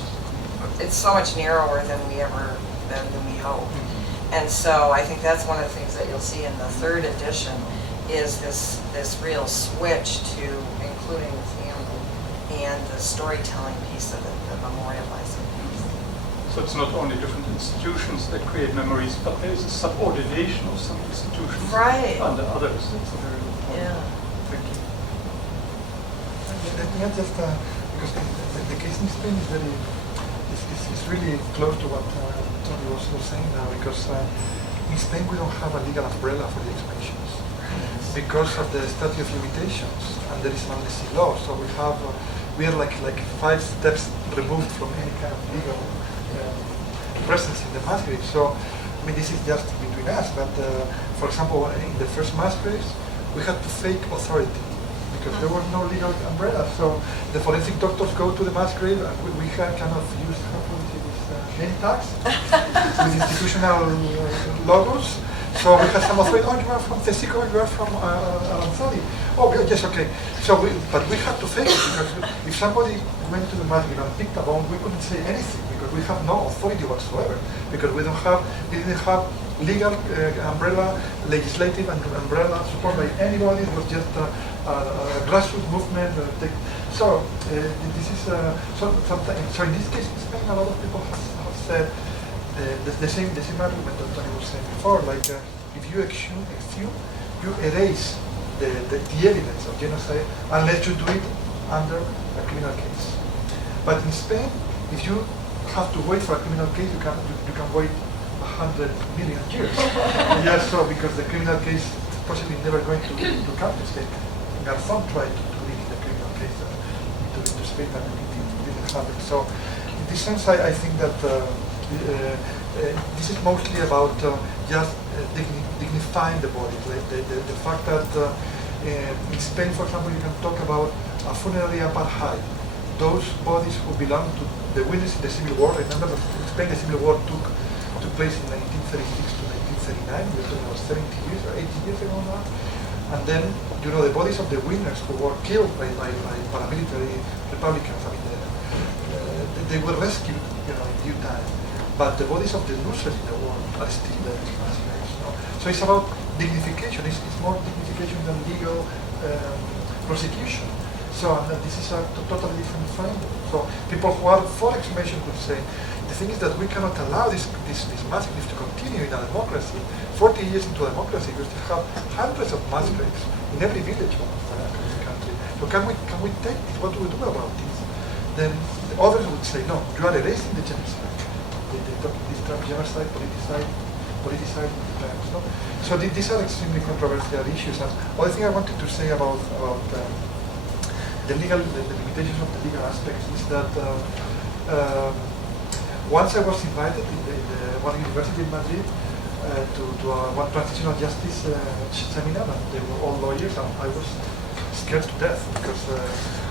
narrower than we hope. And so I think that's one of the things that you'll see in the third edition is this real switch to including the family and the storytelling piece of it, the memorializing piece. So it's not only different institutions that create memories, but there's a subordination of some institutions under others. That's a very good point. Yeah. Thank you. Let me add just because the case in Spain is really close to what Tony was saying now, because in Spain we don't have a legal umbrella for the exhumations because of the statute of limitations, and there is an amnesty law. So we are like 5 steps removed from any kind of legal presence in the mass grave. So I mean, this is just between us. But for example, in the first mass graves, we had to fake authority because there was no legal umbrella. So the forensic doctors go to the mass grave, and we cannot use name tags with institutional logos. So we had some authority. Oh, you are from CSIC, you are from Aranzadi. Oh, yes, okay. So but we had to fake it, because if somebody went to the mass grave and picked a bone, we couldn't say anything because we have no authority whatsoever, because we didn't have legal umbrella, legislative umbrella support by anybody. It was just a grassroots movement. So this is so in this case in Spain, a lot of people have said the same argument that Tony was saying before. Like if you exhume, you erase the evidence of genocide unless you do it under a criminal case. But in Spain, if you have to wait for a criminal case, you can wait 100 million years. Yes, so because the criminal case is possibly never going to come to Spain. Garzón tried to bring the criminal case into Spain, and it didn't happen. So in this sense, I think that this is mostly about just dignifying the body. The fact that in Spain, for example, you can talk about a funerary apartheid. Those bodies who belong to the winners in the Civil War. Remember that in Spain the Civil War took place in 1936 to 1939. We're talking about 70 years or 80 years ago now. And then, the bodies of the winners who were killed by paramilitary Republicans, they were rescued, in due time. But the bodies of the losers in the war are still there in mass graves. So it's about dignification. It's more dignification than legal prosecution. So this is a totally different framework. So people who are for exhumation would say, the thing is that we cannot allow this mass graves to continue in a democracy. 40 years into democracy, we still have hundreds of mass graves in every village of the country. So can we take this? What do we do about this? Then the others would say, no, you are erasing the genocide. They talk this term genocide, politicized terms. No? So these are extremely controversial issues. And other thing I wanted to say about the limitations of the legal aspects is that once I was invited in one university in Madrid to one transitional justice seminar, and they were all lawyers, and I was scared to death because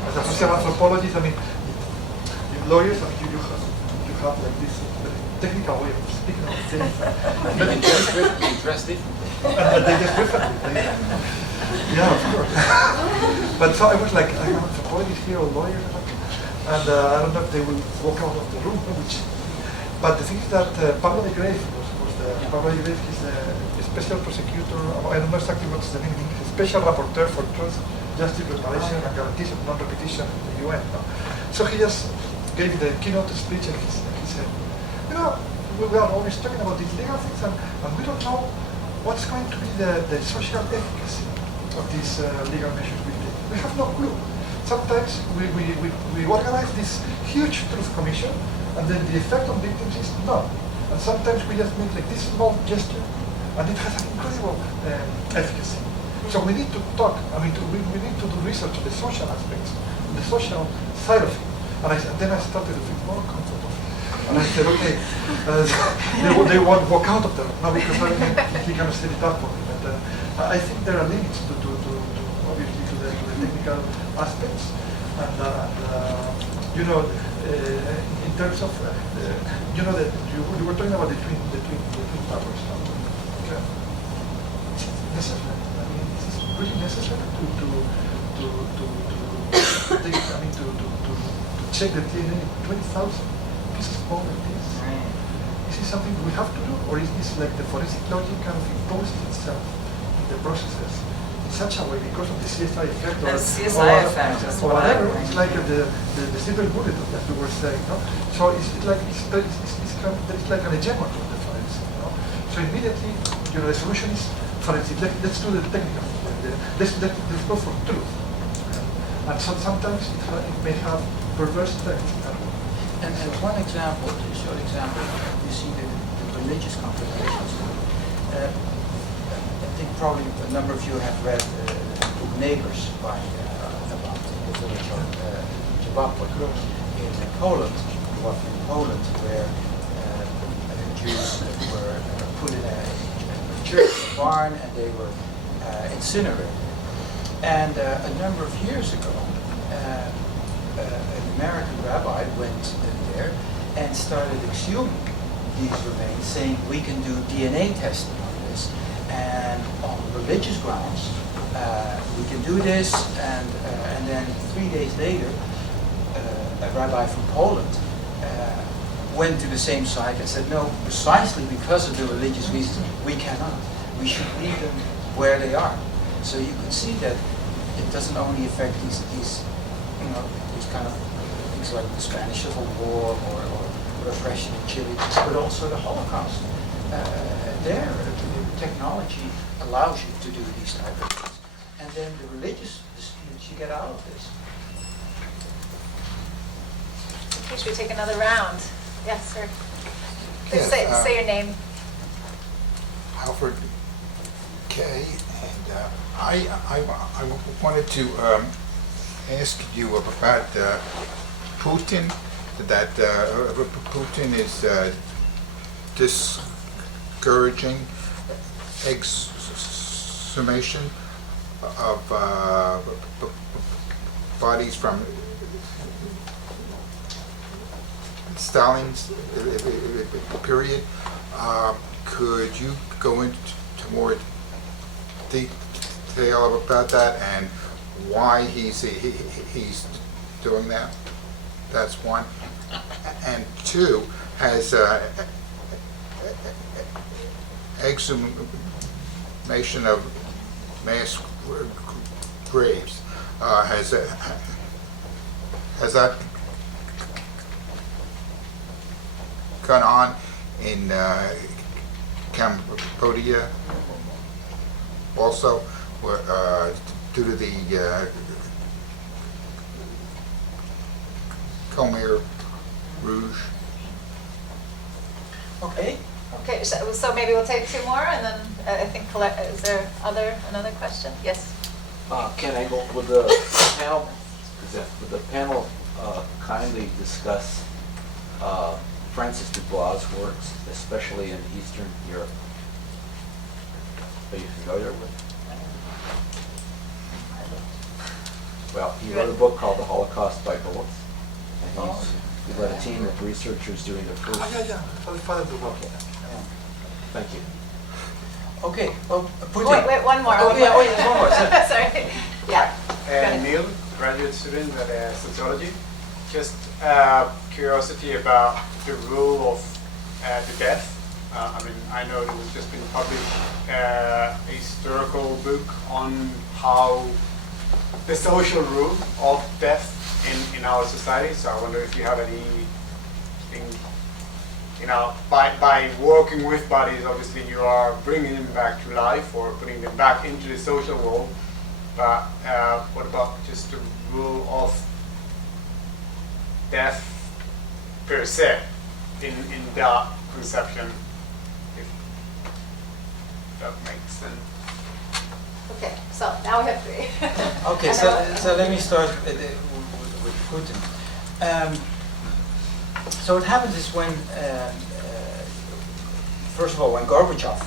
as a social anthropologist, lawyers, you have like this technical way of speaking of things. They dress differently. They just differently. Yeah, of course. But so I was like, I'm an anthropologist here, or lawyer, and I don't know if they will walk out of the room. But the thing is that Pablo de Greve Pablo de Greve is a special prosecutor. I don't know exactly what's the name. He's a special rapporteur for truth, justice, reparation, and guarantees of non-repetition in the UN. No? So he just gave the keynote speech, and he said, we are always talking about these legal things, and we don't know what's going to be the social efficacy of these legal measures we take. We have no clue. Sometimes we organize this huge truth commission, and then the effect on victims is none. And sometimes we just make like this small gesture, and it has an incredible efficacy. So we need to talk. We need to do research on the social aspects, the social side of it. And then I started to feel more comfortable. And I said, okay, they won't walk out of there now because he can set it up for me. But I think there are limits to obviously to the technical aspects, and in terms of that you were talking about the twin powers. Okay. Necessary. This is really necessary to check the DNA. 20,000 pieces of bone like this. Is this something we have to do, or is this like the forensic logic kind of imposes itself in the processes in such a way because of the CSI effect The CSI effect is or what I whatever? think. It's like the silver bullet, as you were saying. No? So it's like there is like an hegemony of the forensic. So immediately, the solution is forensic. Let's do the technical. Let's go for truth. And so sometimes it may have perverse effects. And one example, a short example, you see the religious complications. I think probably a number of you have read the book Neighbors by about the village of Jabapol in Poland, where Jews were put in a church barn and they were incinerated. And a number of years ago, an American rabbi went there and started exhuming these remains, saying we can do DNA testing on this, and on religious grounds we can do this. And then 3 days later, a rabbi from Poland went to the same site and said, no, precisely because of the religious reasons, we cannot. We should leave them where they are. So you can see that it doesn't only affect these kind of things like the Spanish Civil War or repression in Chile, but also the Holocaust. There, the technology allows you to do these type of things. And then the religious disputes you get out of this. Okay, should we take another round? Yes, sir. Please Yes, say your name. Alfred Kay, and I wanted to ask you about Putin. That Putin is discouraging exhumation of bodies from Stalin's period. Could you go into more detail about that and why he's doing that? That's one. And two, has exhumation of mass graves, has that gone on in Cambodia also, where, due to the Khmer Rouge? Okay. Okay, so maybe we'll take two more, and then I think, is there another question? Yes. Can I go with the panel? Would the panel kindly discuss Francis Dubois' works, especially in Eastern Europe? Are you familiar with? Well, he wrote a book called The Holocaust by Bullets, and he led a team of researchers doing the first. Father Dubois. Thank you. Okay. Well, Wait, one more. Oh, yeah, wait, one more. Sorry. Yeah. Neil, graduate student at sociology. Just curiosity about the rule of the death. I mean, I know there was just been published a historical book on how the social rule of death in our society. So I wonder if you have anything, by working with bodies, obviously you are bringing them back to life or putting them back into the social world. But what about just the rule of death per se in that conception, if that makes sense? Okay, so now we have three. Okay, so let me start with Putin. So what happens is when, first of all, when Gorbachev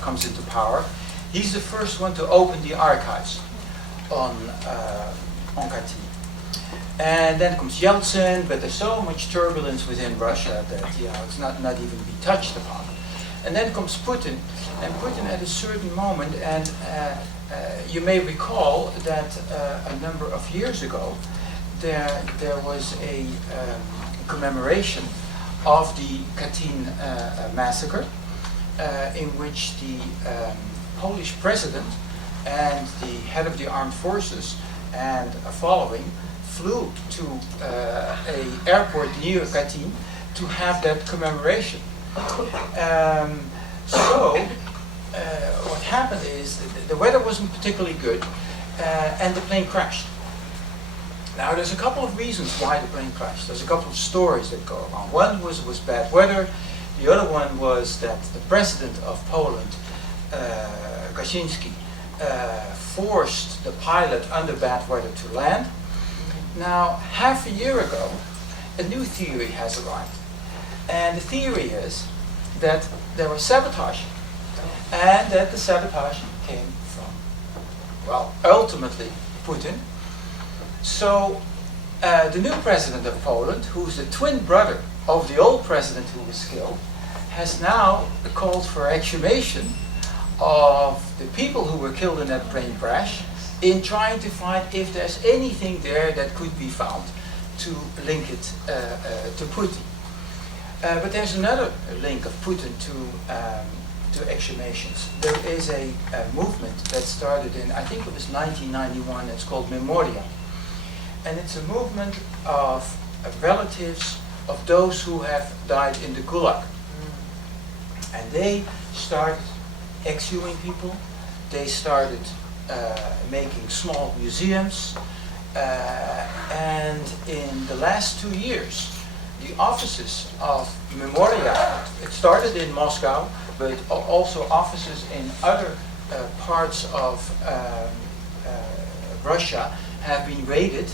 comes into power, he's the first one to open the archives on Katyn. And then comes Yeltsin, but there's so much turbulence within Russia that it's not even be touched upon. And then comes Putin, and Putin at a certain moment, and you may recall that a number of years ago, there was a commemoration of the Katyn massacre, in which the Polish president and the head of the armed forces and a following flew to an airport near Katyn to have that commemoration. What happened is the weather wasn't particularly good, and the plane crashed. Now there's a couple of reasons why the plane crashed. There's a couple of stories that go around. One was bad weather. The other one was that the president of Poland, Kaczynski, forced the pilot under bad weather to land. Now, half a year ago, a new theory has arrived. And the theory is that there was sabotage, and that the sabotage came from, well, ultimately, Putin. So, the new president of Poland, who's the twin brother of the old president who was killed, has now called for exhumation of the people who were killed in that plane crash, in trying to find if there's anything there that could be found to link it to Putin. But there's another link of Putin to exhumations. There is a movement that started in, I think it was 1991, it's called Memoria. And it's a movement of relatives of those who have died in the Gulag. And they started exhuming people. They started making small museums. And in the last 2 years, the offices of Memoria, it started in Moscow, but also offices in other parts of Russia have been raided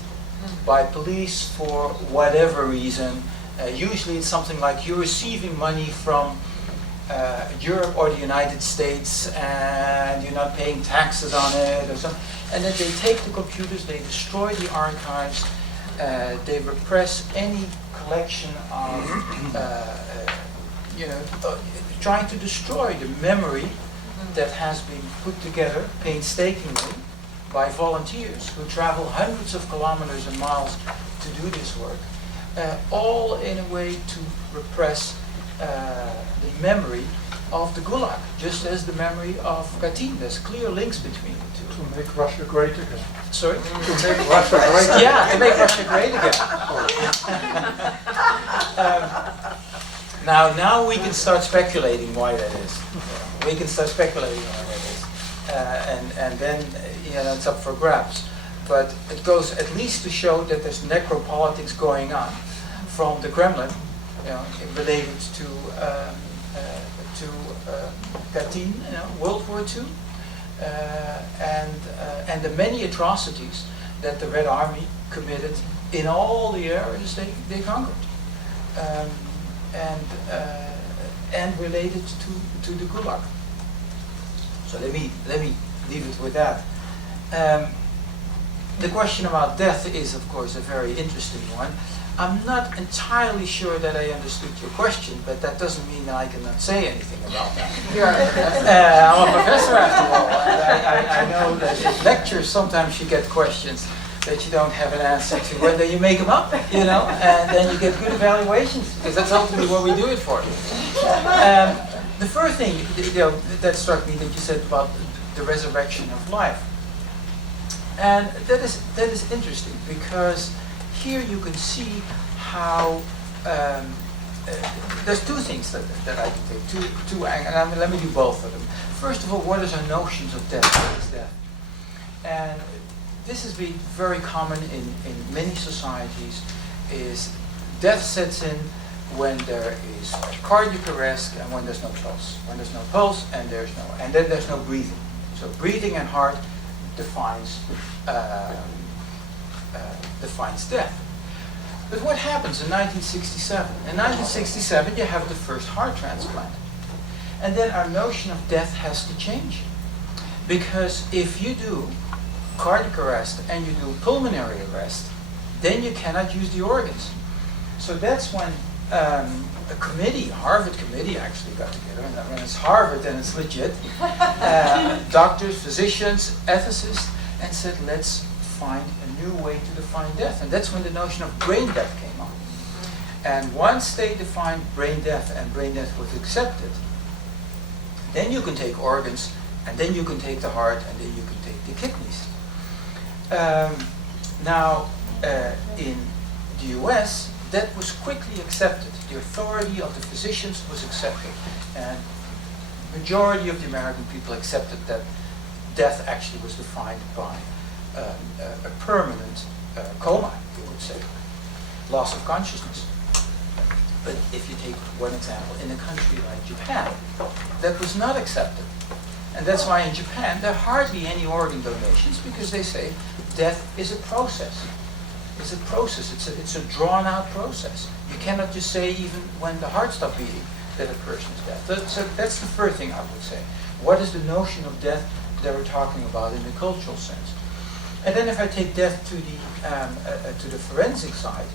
by police for whatever reason. Usually it's something like you're receiving money from Europe or the United States and you're not paying taxes on it or something. And then they take the computers, they destroy the archives, they repress any collection of, trying to destroy the memory that has been put together painstakingly by volunteers who travel hundreds of kilometers and miles to do this work, all in a way to repress the memory of the Gulag, just as the memory of Katyn. There's clear links between the two. To make Russia great again. Sorry? To make Russia great again. Yeah, to make Russia great again. Now we can start speculating why that is. We can start speculating why that is. And then it's up for grabs. But it goes at least to show that there's necropolitics going on from the Kremlin, related to Katyn, World War II, and the many atrocities that the Red Army committed in all the areas they conquered, and related to the Gulag. So let me leave it with that. The question about death is, of course, a very interesting one. I'm not entirely sure that I understood your question, but that doesn't mean that I cannot say anything about that. You're a professor. I'm a professor after all, and I know that in lectures sometimes you get questions that you don't have an answer to, whether you make them up, and then you get good evaluations, because that's ultimately what we do it for. The first thing that struck me that you said about the resurrection of life, and that is interesting, because here you can see how there's two things that I can take, two and let me do both of them. First of all, what is our notions of death? What is death? And this has been very common in many societies, is death sets in when there is cardiac arrest and when there's no pulse. When there's no pulse and then there's no breathing. So breathing and heart defines death. But what happens in 1967? In 1967, you have the first heart transplant. And then our notion of death has to change. Because if you do cardiac arrest and you do pulmonary arrest, then you cannot use the organs. So that's when a committee, Harvard committee actually got together, and when it's Harvard then it's legit, doctors, physicians, ethicists, and said, let's find a new way to define death. And that's when the notion of brain death came on. And once they defined brain death and brain death was accepted, then you can take organs, and then you can take the heart, and then you can take the kidneys. In the US, that was quickly accepted. The authority of the physicians was accepted. And the majority of the American people accepted that death actually was defined by a permanent coma, you would say, loss of consciousness. But if you take one example, in a country like Japan, that was not accepted. And that's why in Japan there are hardly any organ donations, because they say death is a process. It's a process, it's a drawn out process. You cannot just say even when the heart stops beating that a person is dead. So that's the first thing I would say. What is the notion of death that we're talking about in the cultural sense? And then if I take death to the forensic side,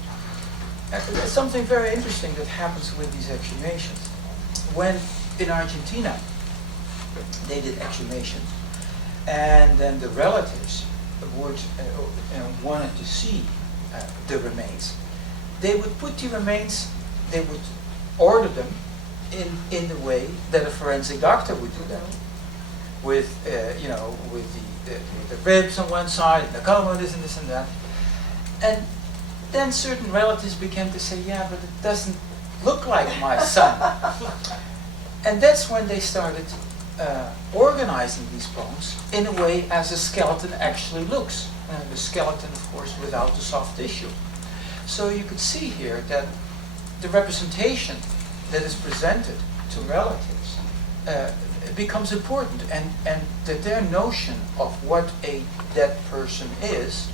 there's something very interesting that happens with these exhumations. When in Argentina they did exhumations, and then the relatives wanted to see the remains, they would put the remains, they would order them in the way that a forensic doctor would do that, with the ribs on one side and the column this and this and that. And then certain relatives began to say, yeah, but it doesn't look like my son. And that's when they started organizing these bones in a way as a skeleton actually looks. The skeleton, of course, without the soft tissue. So you could see here that the representation that is presented to relatives becomes important, and that their notion of what a dead person is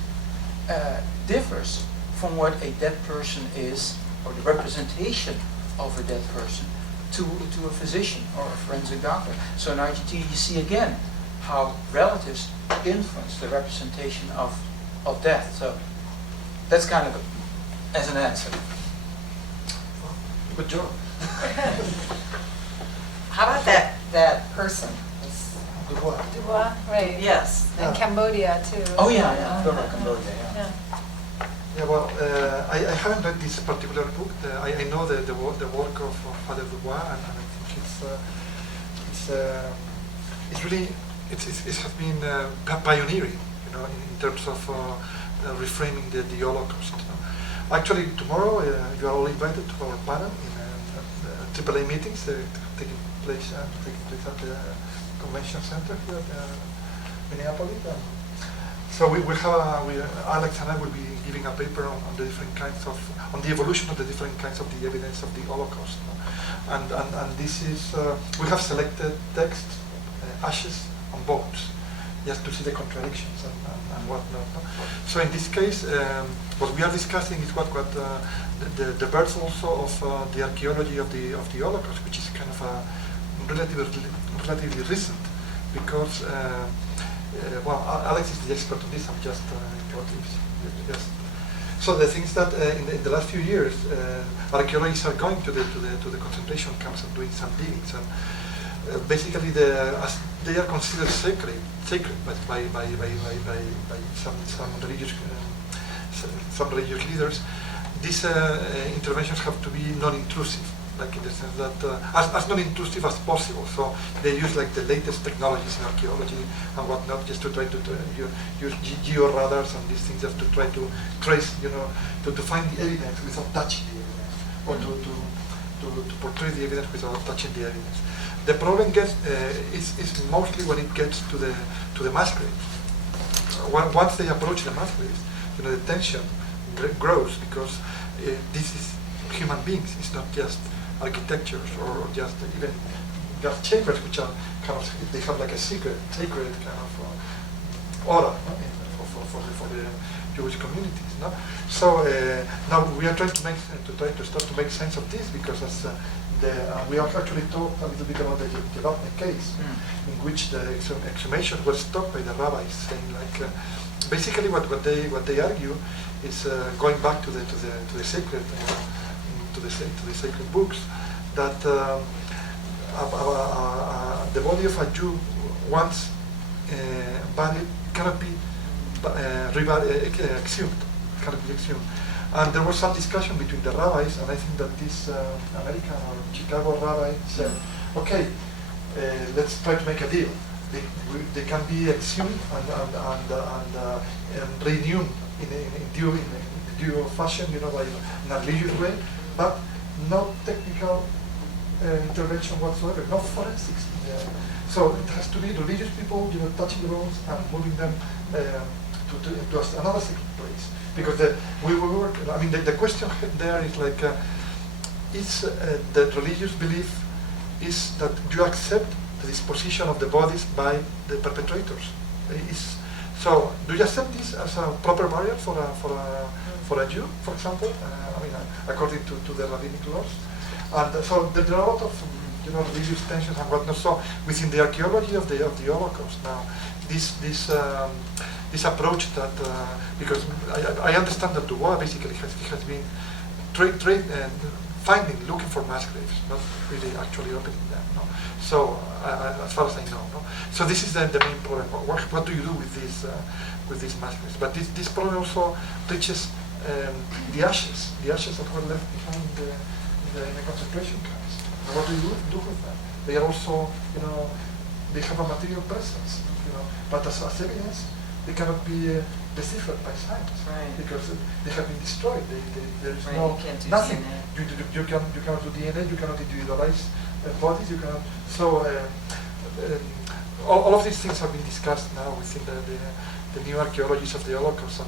differs from what a dead person is, or the representation of a dead person, to a physician or a forensic doctor. So in Argentina you see again how relatives influence the representation of death. So That's kind of as an answer. Good job. How about that person? Dubois. Dubois, right. Yes. And Cambodia too. Oh yeah, Cambodia, yeah. Yeah. Yeah, well, I haven't read this particular book. I know the work of Father Dubois, and I think it's really it has been pioneering, you know, in terms of reframing the Holocaust. You know. Actually, tomorrow you are all invited to our panel in AAA meetings taking place at the convention center here at Minneapolis. So we will have Alex and I will be giving a paper on the different kinds of on the evolution of the different kinds of the evidence of the Holocaust, no? and this is we have selected texts, ashes and bones, just to see the contradictions and whatnot. No? So in this case, what we are discussing is what the birth also of the archaeology of the Holocaust, which is kind of a relatively recent, because. Well, Alex is the expert on this. I'm just so the things that in the last few years, archaeologists are going to the concentration camps and doing some diggings, and basically as they are considered sacred by some religious leaders. These interventions have to be non-intrusive. Like in the sense that as non-intrusive as possible. So they use like the latest technologies in archaeology and whatnot, just to try to use geo-radars and these things, just to try to trace, you know, to find the evidence without touching the evidence, or to portray the evidence without touching the evidence. The problem is mostly when it gets to the mass graves. Once they approach the mass graves, you know, the tension grows, because this is human beings. It's not just architectures or just even gas chambers, which are kind of, they have like a sacred kind of aura, no? for the Jewish communities. No? So now we are trying to start to make sense of this, because as we have actually talked a little bit about the Jevatne case, in which the exhumation was stopped by the rabbis, saying like basically what they argue is going back to the sacred. To the sacred books, that the body of a Jew once buried cannot be exhumed, and there was some discussion between the rabbis, and I think that this American or Chicago rabbi said, okay, let's try to make a deal. They can be exhumed and renewed in due fashion, you know, by in a religious way, but no technical intervention whatsoever, no forensics. So it has to be religious people, you know, touching the bones and moving them to another sacred place. Because the question there is like, is the religious belief is that you accept the disposition of the bodies by the perpetrators. So do you accept this as a proper barrier for a Jew, for example? According to the rabbinic laws, and so there are a lot of religious tensions and whatnot. So within the archaeology of the Holocaust now, this approach that because I understand that Dubois basically has been looking for mass graves, not really actually opening them. No? So as far as I know, no? So this is the main problem. What do you do with these mass graves? But this problem also reaches the ashes that were left behind in the concentration camps. And what do you do with them? They are also, they have a material presence, but as evidence, they cannot be deciphered by science, right, because they have been destroyed. There is right, no you can't do nothing. DNA. You cannot do DNA. You cannot individualize bodies. You cannot. So all of these things have been discussed now within the new archaeologies of the Holocaust.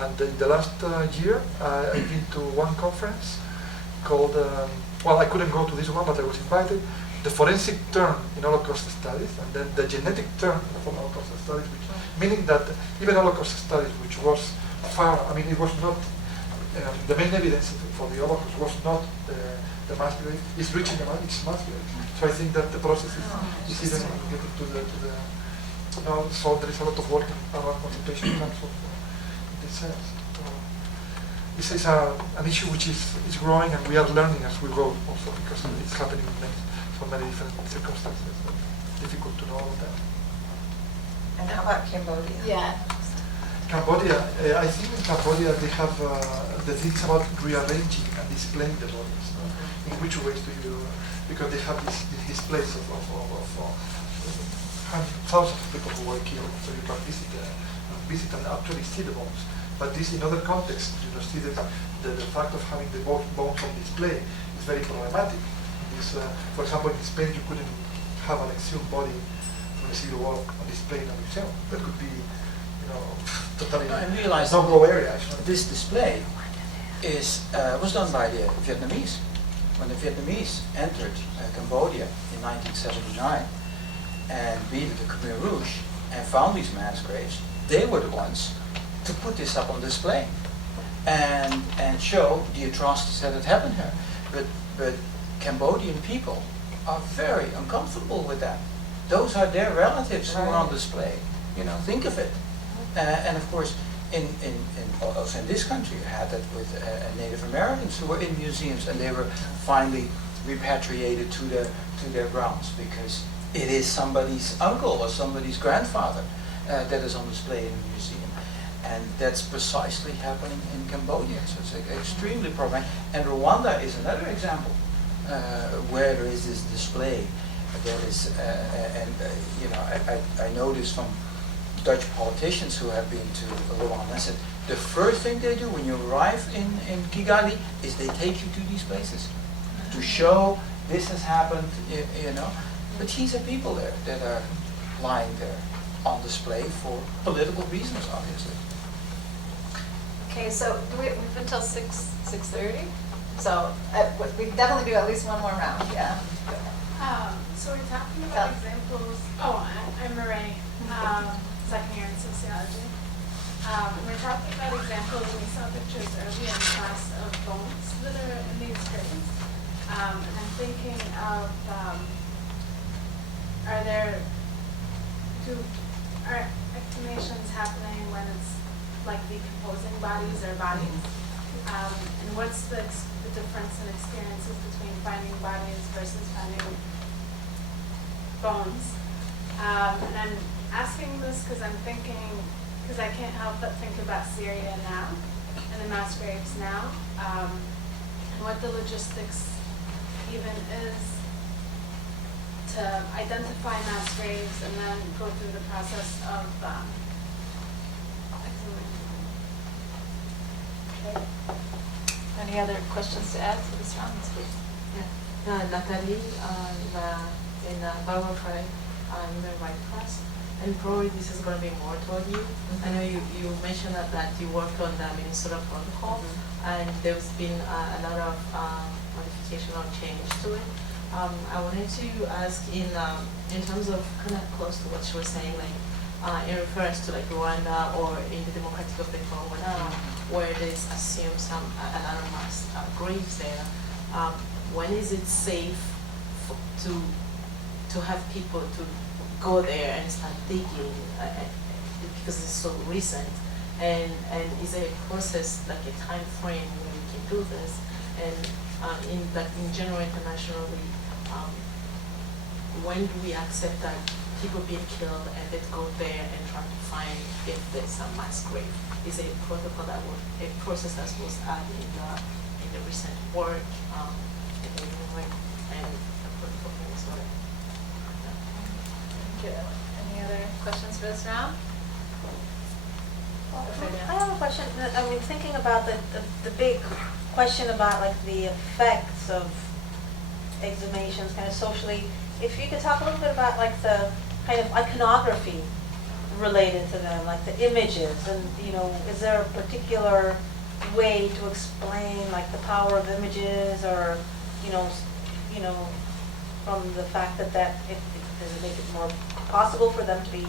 And in the last year, I've been to one conference called. Well, I couldn't go to this one, but I was invited. The forensic term in Holocaust studies, and then the genetic term for Holocaust studies, meaning that even Holocaust studies, which was it was not, the main evidence for the Holocaust was not the mass grave, is reaching its mass grave. So I think that the process is even getting to the so there is a lot of work around concentration camps of this sense. this is an issue which is growing, and we are learning as we go also, because it's happening in so many different circumstances. Difficult to know all of that. And how about Cambodia? Yeah. Cambodia, I think in Cambodia they have the things about rearranging and displaying the bodies. In which ways do you, because they have this displays of thousands of people who were killed, so you can visit and actually see the bones. But this, in other contexts, you know, see that the fact of having the bones on display is very problematic. This, for example, in Spain, you couldn't have an exhumed body from the Civil War on display in a museum. That could be, you know, totally I realized no-go area. Actually. this display was done by the Vietnamese. When the Vietnamese entered Cambodia in 1979 and beat the Khmer Rouge and found these mass graves, they were the ones to put this up on display and show the atrocities that had happened here. But Cambodian people are very uncomfortable with that. Those are their relatives who are on display. You know, think of it. And of course, also in this country, you had that with Native Americans who were in museums, and they were finally repatriated to their grounds because it is somebody's uncle or somebody's grandfather that is on display in a museum. And that's precisely happening in Cambodia. So it's extremely problematic. And Rwanda is another example where there is this display. That is, I know this from Dutch politicians who have been to Rwanda. I said, the first thing they do when you arrive in Kigali is they take you to these places to show this has happened, you know. But these are people there that are lying there on display for political reasons, obviously. Okay, so we've until 6:30. So we can definitely do at least one more round. Yeah. So we're talking about examples. Oh, I'm Marie, second year in sociology. We're talking about examples, and we saw pictures earlier in class of bones that are in these graves. And I'm thinking of, are exhumations happening when it's like decomposing bodies or bodies? And what's the difference in experiences between finding bodies versus finding bones? And I'm asking this because I'm thinking, because I can't help but think about Syria now and the mass graves now, and what the logistics even is to identify mass graves and then go through the process of exhumation. Okay. Any other questions to add to this round? Natalie, in Barbara Frey, in the right class, and probably this is going to be more toward you. I know you mentioned that you worked on the Minnesota Protocol, and there's been a lot of modification or change to it. I wanted to ask in terms of kind of close to what you were saying, like in reference to like Rwanda or in the Democratic Republic of Congo, where they assume a lot of mass graves there. When is it safe to have people to go there and start digging because it's so recent? And is there a process, like a time frame where we can do this? And in general, internationally, when do we accept that people being killed and let's go there and try to find if there's some mass grave? Is a protocol a process that was added in the recent work and the protocol as well? Thank you. Any other questions for this round? I have a question. I mean, thinking about the big question about like the effects of exhumations kind of socially, if you could talk a little bit about like the kind of iconography related to them, like the images, and you know, is there a particular way to explain like the power of images, or you know, from the fact that does it make it more possible for them to be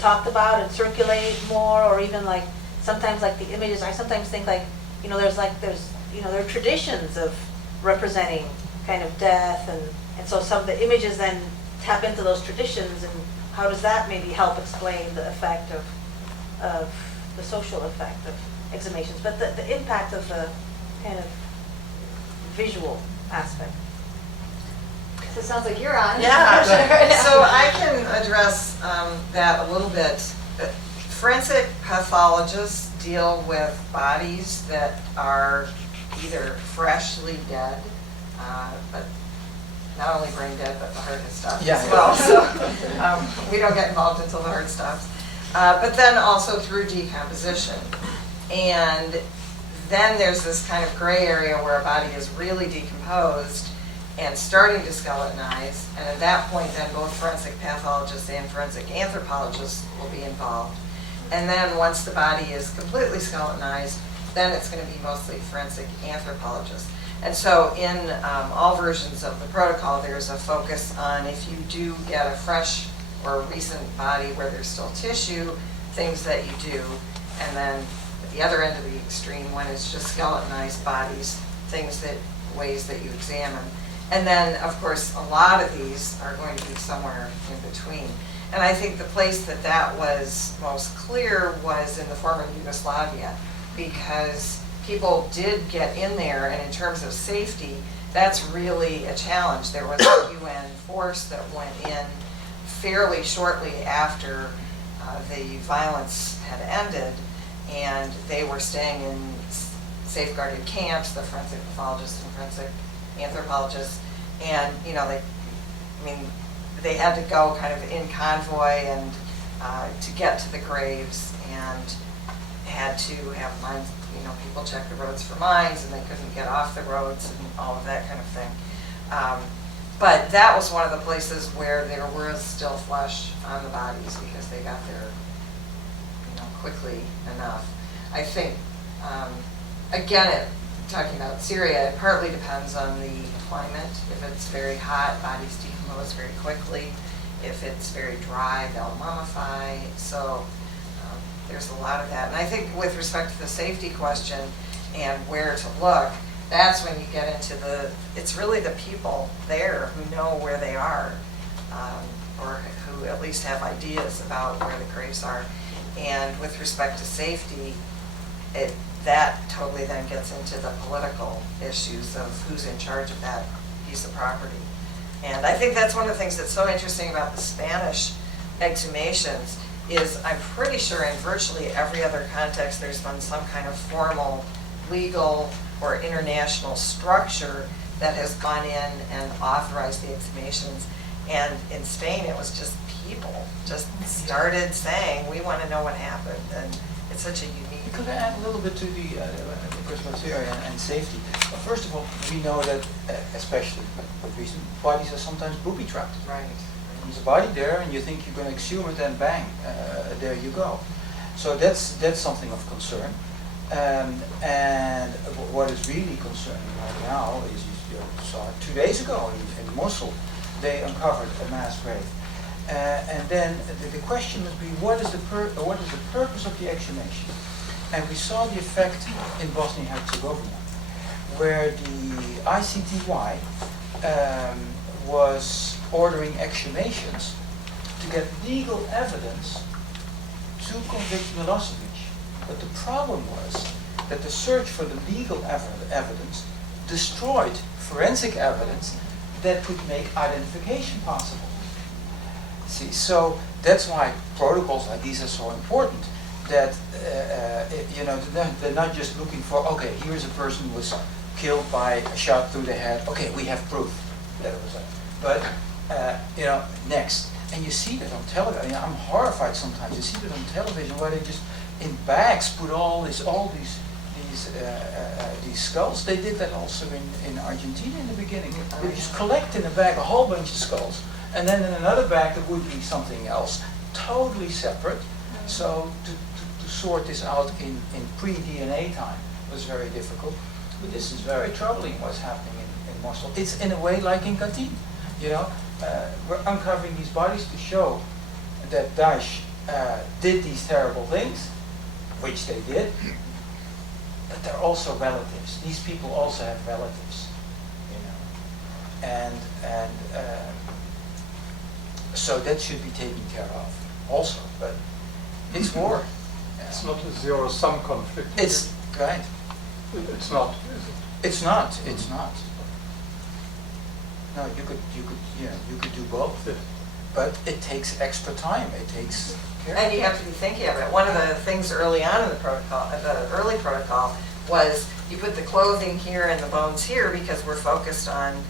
talked about and circulate more, or even like sometimes like the images, I sometimes think like, you know, there are traditions of representing kind of death, and so some of the images then tap into those traditions, and how does that maybe help explain the effect of the social effect of exhumations, but the impact of the kind of visual aspect. So it sounds like you're on. Yeah, Right now. so I can address that a little bit. Forensic pathologists deal with bodies that are either freshly dead, but not only brain dead, but the heart has stopped Yeah. as well. So we don't get involved until the heart stops. But then also through decomposition. And then there's this kind of gray area where a body is really decomposed and starting to skeletonize, and at that point then both forensic pathologists and forensic anthropologists will be involved. And then once the body is completely skeletonized, then it's going to be mostly forensic anthropologists. And so in all versions of the protocol, there's a focus on if you do get a fresh or recent body where there's still tissue, things that you do, and then at the other end of the extreme, when it's just skeletonized bodies, ways that you examine. And then, of course, a lot of these are going to be somewhere in between. And I think the place that was most clear was in the former Yugoslavia, because people did get in there, and in terms of safety, that's really a challenge. There was a UN force that went in fairly shortly after the violence had ended, and they were staying in safeguarded camps, the forensic pathologists and forensic anthropologists, and they had to go kind of in convoy and to get to the graves, and had to have mines, people check the roads for mines, and they couldn't get off the roads and all of that kind of thing. But that was one of the places where there was still flesh on the bodies because they got there, quickly enough. I think, again, talking about Syria, it partly depends on the climate. If it's very hot, bodies decompose very quickly. If it's very dry, they'll mummify. So there's a lot of that. And I think with respect to the safety question and where to look, that's when you get into it's really the people there who know where they are, or who at least have ideas about where the graves are. And with respect to safety, that totally then gets into the political issues of who's in charge of that piece of property. And I think that's one of the things that's so interesting about the Spanish exhumations is I'm pretty sure in virtually every other context there's been some kind of formal, legal, or international structure that has gone in and authorized the exhumations. And in Spain, it was just people just started saying, we want to know what happened. And it's such a unique... Could I add a little bit to the question of Syria and safety? Well, first of all, we know that, especially with recent bodies, are sometimes booby-trapped. Right. There's a body there, and you think you're going to exhume it, and bang, there you go. So that's something of concern. And what is really concerning right now is, you saw 2 days ago in Mosul, they uncovered a mass grave. And then the question would be, what is the purpose of the exhumation? And we saw the effect in Bosnia and Herzegovina, where the ICTY was ordering exhumations to get legal evidence to convict Milosevic. But the problem was that the search for the legal evidence destroyed forensic evidence that could make identification possible. See, so that's why protocols like these are so important. That they're not just looking for, okay, here's a person who was killed by a shot through the head. Okay, we have proof that it was that. But next, and you see that on television. I mean, I'm horrified sometimes. You see that on television where they just in bags put all these skulls. They did that also in Argentina in the beginning. They just collect in a bag a whole bunch of skulls, and then in another bag there would be something else, totally separate. So to sort this out in pre-DNA time was very difficult. But this is very troubling what's happening in Mosul. It's in a way like in Katyn. We're uncovering these bodies to show that Daesh did these terrible things, which they did, but they're also relatives. These people also have relatives, and so that should be taken care of also. But it's war, It's not a zero-sum conflict. It's right. It's not, is it? It's not. It's not. No, you could do both, Yes. but it takes extra time. It takes care. And you have to be thinking of it. One of the things early on in the protocol, the early protocol, was you put the clothing here and the bones here because we're focused on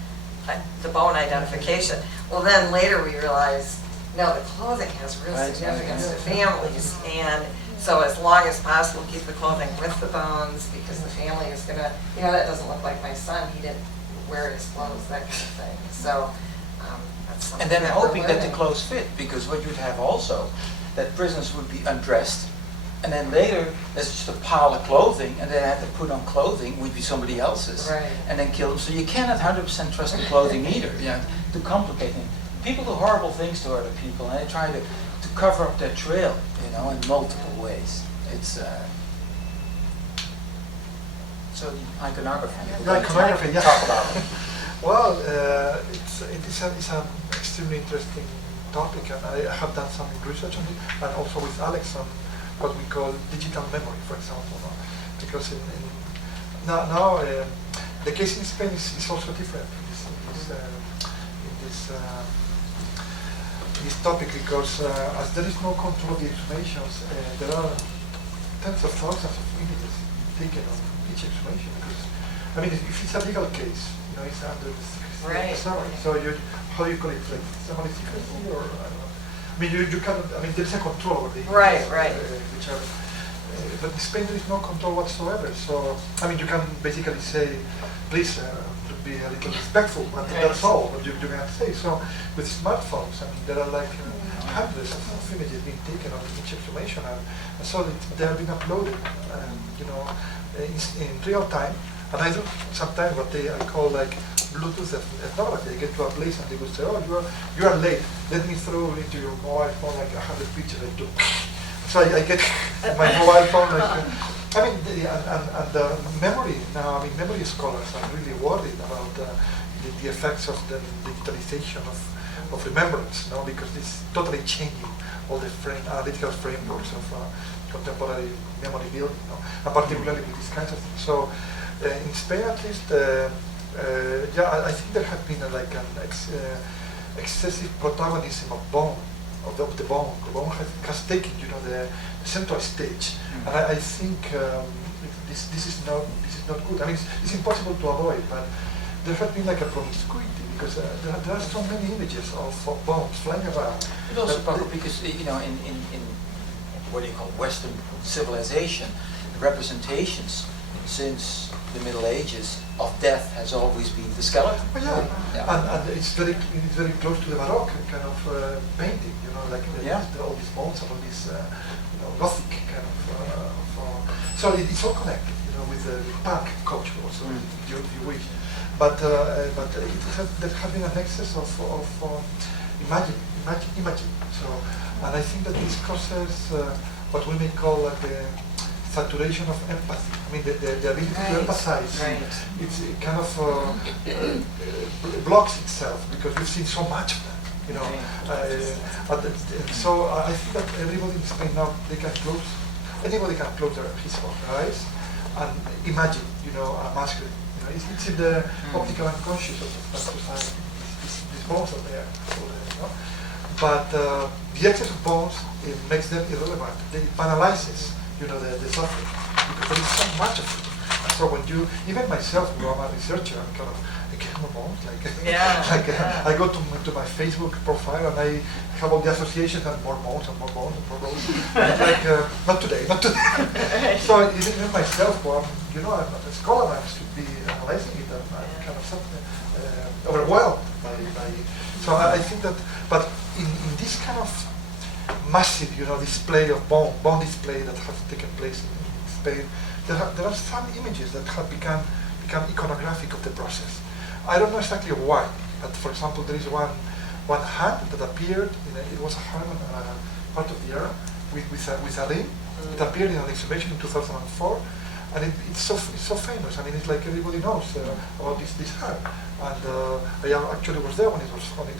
the bone identification. Well, then later we realized, no, the clothing has real Right. significance to families, and so as long as possible, keep the clothing with the bones because the family is gonna, that doesn't look like my son. He didn't wear his clothes, that kind of thing. So that's something. And then that we're hoping that the learning. clothes fit, because what you'd have also, that prisoners would be undressed, and then later there's just a pile of clothing, and then have to put on clothing would be somebody else's, Right. and then kill them. So you cannot 100% trust the clothing either. To complicate things. People do horrible things to other people, and they try to cover up their trail, in multiple ways. It's so the iconography. The iconography, yeah. Talk about it. Well, it's an extremely interesting topic, and I have done some research on it, and also with Alex on what we call digital memory, for example, no? Because now the case in Spain is also different in this topic, because as there is no control of the exhumations, there are tens of thousands of images taken on each exhumation. Because if it's a legal case, it's under the secrecy Right. of the summary. So how do you call it? Like somebody's secrecy, or I don't know. You cannot. There's a control over the images, Right. Which are. But in Spain there is no control whatsoever. So you can basically say, please be a little respectful, but that's all what you can say. So with smartphones, there are like hundreds of images being taken of each exhumation, and so they have been uploaded, in real time. And I do sometimes what I call like Bluetooth ethnography. I get to a place and they will say, oh, you are late. Let me throw into your mobile phone like 100 pictures I took. So I get my mobile phone and memory now. Memory scholars are really worried about the effects of the digitalization of remembrance, because it's totally changing all the analytical frameworks of contemporary memory building, and particularly with these kinds of things. So in Spain, at least, I think there has been an excessive protagonism of bone. The bone. The bone has taken, the central stage, and I think this is not good. It's impossible to avoid, but there has been like a promiscuity because there are so many images of bones flying around. It also because in what do you call Western civilization, the representations since the Middle Ages of death has always been the skeleton. Oh, yeah. And it's very close to the Baroque kind of painting, all these bones and all these Gothic kind of. So it's all connected, with the punk culture also, if you wish. But there has been an excess of imaging. So, and I think that this causes what we may call the saturation of empathy. The ability to empathize. Right. It kind of blocks itself because we've seen so much of that. So I think that everybody in Spain now anybody can close his or her eyes and imagine, a masquerade. It's in the optical unconscious of that society. These bones are there. But the excess of bones, it makes them irrelevant. It banalizes, the suffering, because there is so much of it. And so when even myself, who I'm a researcher, I'm kind of, I get more bones. I go to my Facebook profile and I have all the associations and more bones and more bones and more bones. Not today. So even myself, I'm a scholar, I should be analyzing it, and I'm kind of overwhelmed by. So I think that, but in this kind of massive, display of bone display that has taken place in Spain, there are some images that have become iconographic of the process. I don't know exactly why, but for example, there is one hand that appeared it was a hand part of the era with a ring. It appeared in an exhumation in 2004, and it's so famous. It's like everybody knows about this hand. And I actually was there when it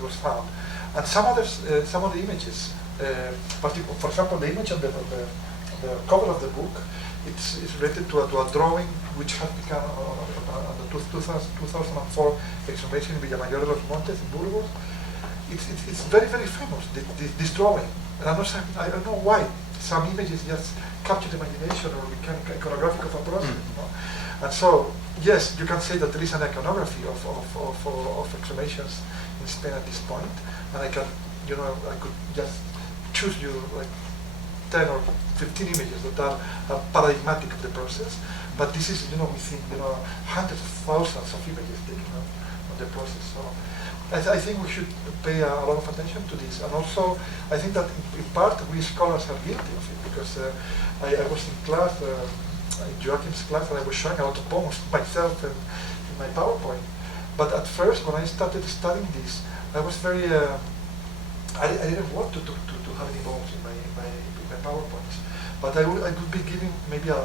was found. And some of the images, for example, the image on the cover of the book, it's related to a drawing which has become on the 2004 exhumation in Villamayor de los Montes in Burgos. It's very, very famous, this drawing. And I don't know why. Some images just capture the imagination or become iconographic of a process. And so, yes, you can say that there is an iconography of exhumations in Spain at this point. And I could just choose you like 10 or 15 images that are paradigmatic of the process. But this is, we think, hundreds of thousands of images taken on the process. So I think we should pay a lot of attention to this. And also, I think that in part we scholars are guilty of it, because I was in class, in Joachim's class, and I was showing a lot of poems myself and in my PowerPoint. But at first, when I started studying this, I was very, I didn't want to have any poems in my PowerPoints. But I would be giving maybe a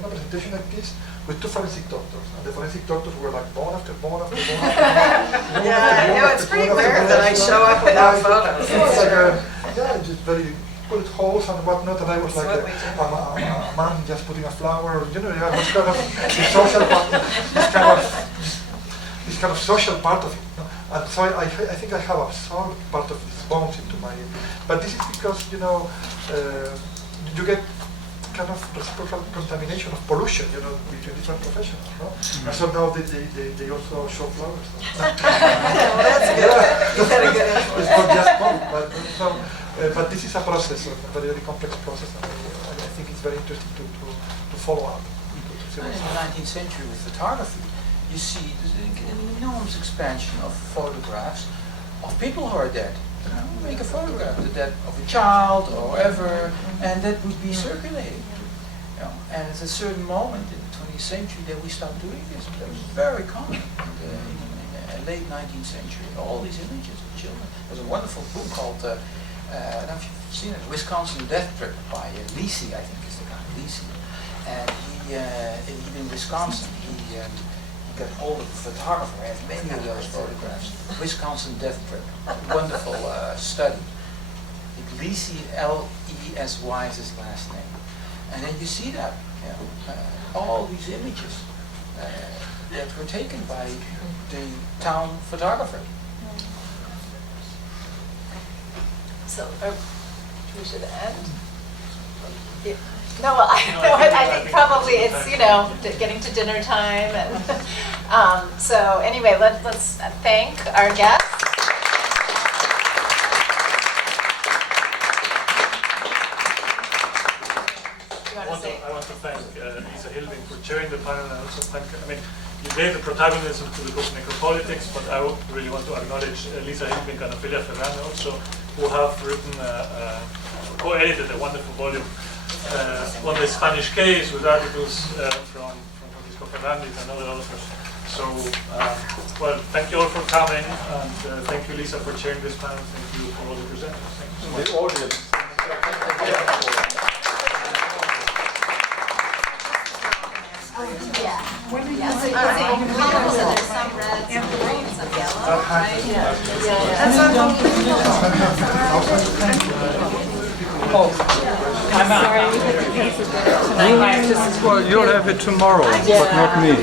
presentation like this with two forensic doctors. And the forensic doctors were like bone after bone after bone after bone. Yeah, it's pretty rare that I show up without photos. It's like just very bullet holes and whatnot, and I was like a man just putting a flower. I was kind of the social part, this kind of social part of it. And so I think I have absorbed part of these bones into my. But this is because you get kind of reciprocal contamination of pollution, between different professionals, no? And so now they also show flowers. Well, that's good. You had a good influence. It's not just fun, but this is a process, a very, very complex process, and I think it's very interesting to follow up. In the 19th century with photography, you see an enormous expansion of photographs of people who are dead. Make a photograph of the death of a child or whatever, and that would be circulated. And at a certain moment in the 20th century that we stopped doing this. That was very common in the late 19th century. All these images of children. There's a wonderful book called, I don't know if you've seen it, Wisconsin Death Trip by Lindsey, I think is the guy, Lindsey. And he in Wisconsin, he got hold of a photographer, had many of those photographs. Wisconsin Death Trip, wonderful study. Lindsey, L-E-S-Y is his last name. And then you see that, all these images that were taken by the town photographer. So we should end. Yeah. No, well, I think probably it's getting to dinner time, and so anyway, let's thank our guests. I want to thank Lisa Hilbink for chairing the panel, and also thank, you gave the protagonism to the book Necropolitics, but I really want to acknowledge Lisa Hilbink and Ophelia Ferrándiz also, who have written, co-edited a wonderful volume on the Spanish case with articles from Francisco Ferrándiz and other authors. So, well, thank you all for coming, and thank you, Lisa, for chairing this panel. Thank you for all the presenters. Thank you so much. The audience. When do you there's some red, some green, some yellow, right? I'm out. Well, you'll have it tomorrow, but not me. You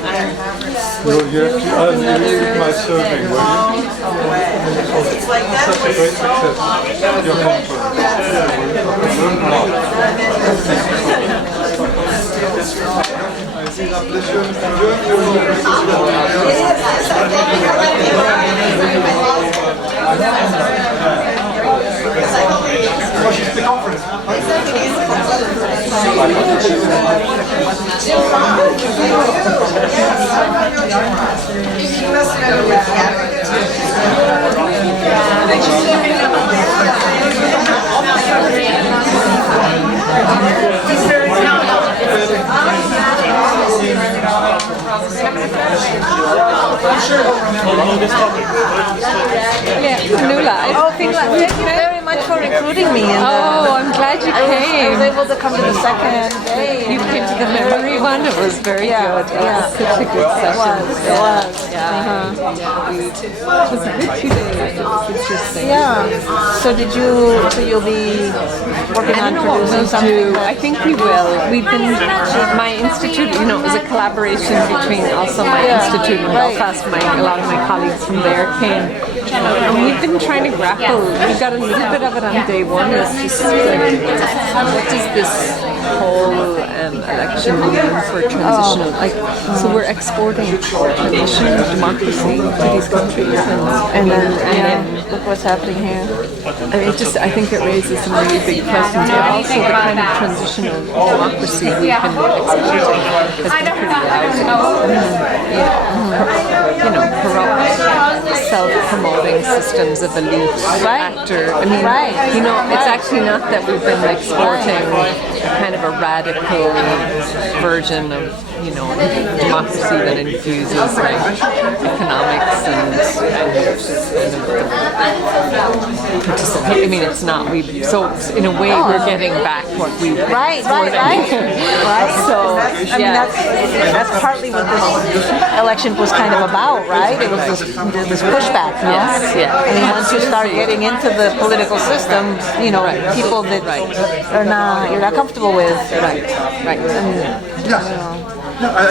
have to, I'll leave my serving, will you? It's like that Such a great success. Your It's been a pleasure enjoying your the conference. On this topic. Yeah, new life. Oh, thank you very much. much for recruiting me. And, I'm glad you I was came. able to come to the second day. You came to the memory one. It was very good. It was such a good session. It was. It was a good 2 days. It was interesting. Yeah. So you'll be working I on don't know what producing we'll something? do. I think we will. We've been, my institute, it was a collaboration between also my institute in Belfast. A lot of my colleagues from there came. And we've been trying to grapple. We got a little bit of it on day one. It's just like, what does this whole election mean for transitional? So we're exporting transitional democracy to these countries, And then look what's happening here. I think it raises some really big questions, but also the kind of transitional democracy we can export has been pretty lousy. Corrupt, self-promoting systems of elite actor. I mean, it's actually not that we've been exporting a kind of a radical version of, democracy that infuses economics and participate. I mean, it's not. So in a way, we're getting back what we've been Right. So That's partly what this election was kind of about, right? It was this pushback, no? Yes, yeah. I mean, once you start getting into the political system, people that you're not comfortable with. Right.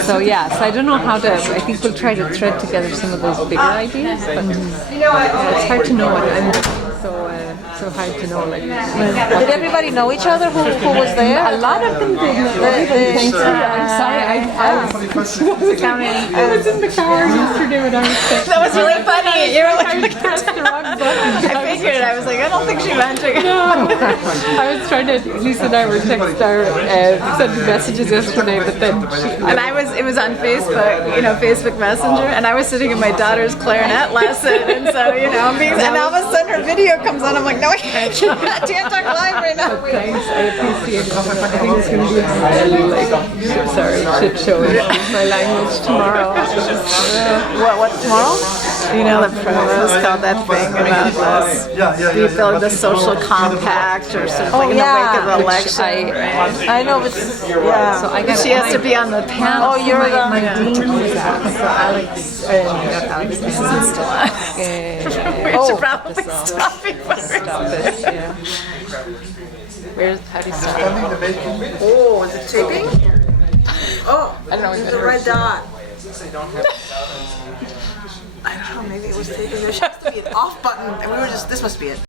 So I don't know how to. I think we'll try to thread together some of those bigger ideas, but it's hard to know. I'm so hard to know. Did everybody know each other? Who was there? A lot of them did. I'm sorry. I was in the car yesterday when I was sick. That was really funny. You were like, I pressed the wrong button. I figured. I was like, I don't think she meant to. No, I was trying to. Lisa and I were sending messages yesterday, but then And it was on Facebook, Facebook Messenger, and I was sitting in my daughter's clarinet lesson, and so, and all of a sudden her video comes on, I'm like, no, I can't talk live right now. Thanks, I appreciate it. I think it's going to be a shit show in my language tomorrow. What's tomorrow? The provost called that thing about this. We build the social compact or something in the wake of the election. I know, but So she has to be on the panel. Oh, you're my dean was at. So Alex, not Alex, This isn't still on. We should probably stop before. How do you start? Oh, is it taping? Oh, there's a red dot. I don't know, maybe it was taping. There has to be an off button, and this must be it.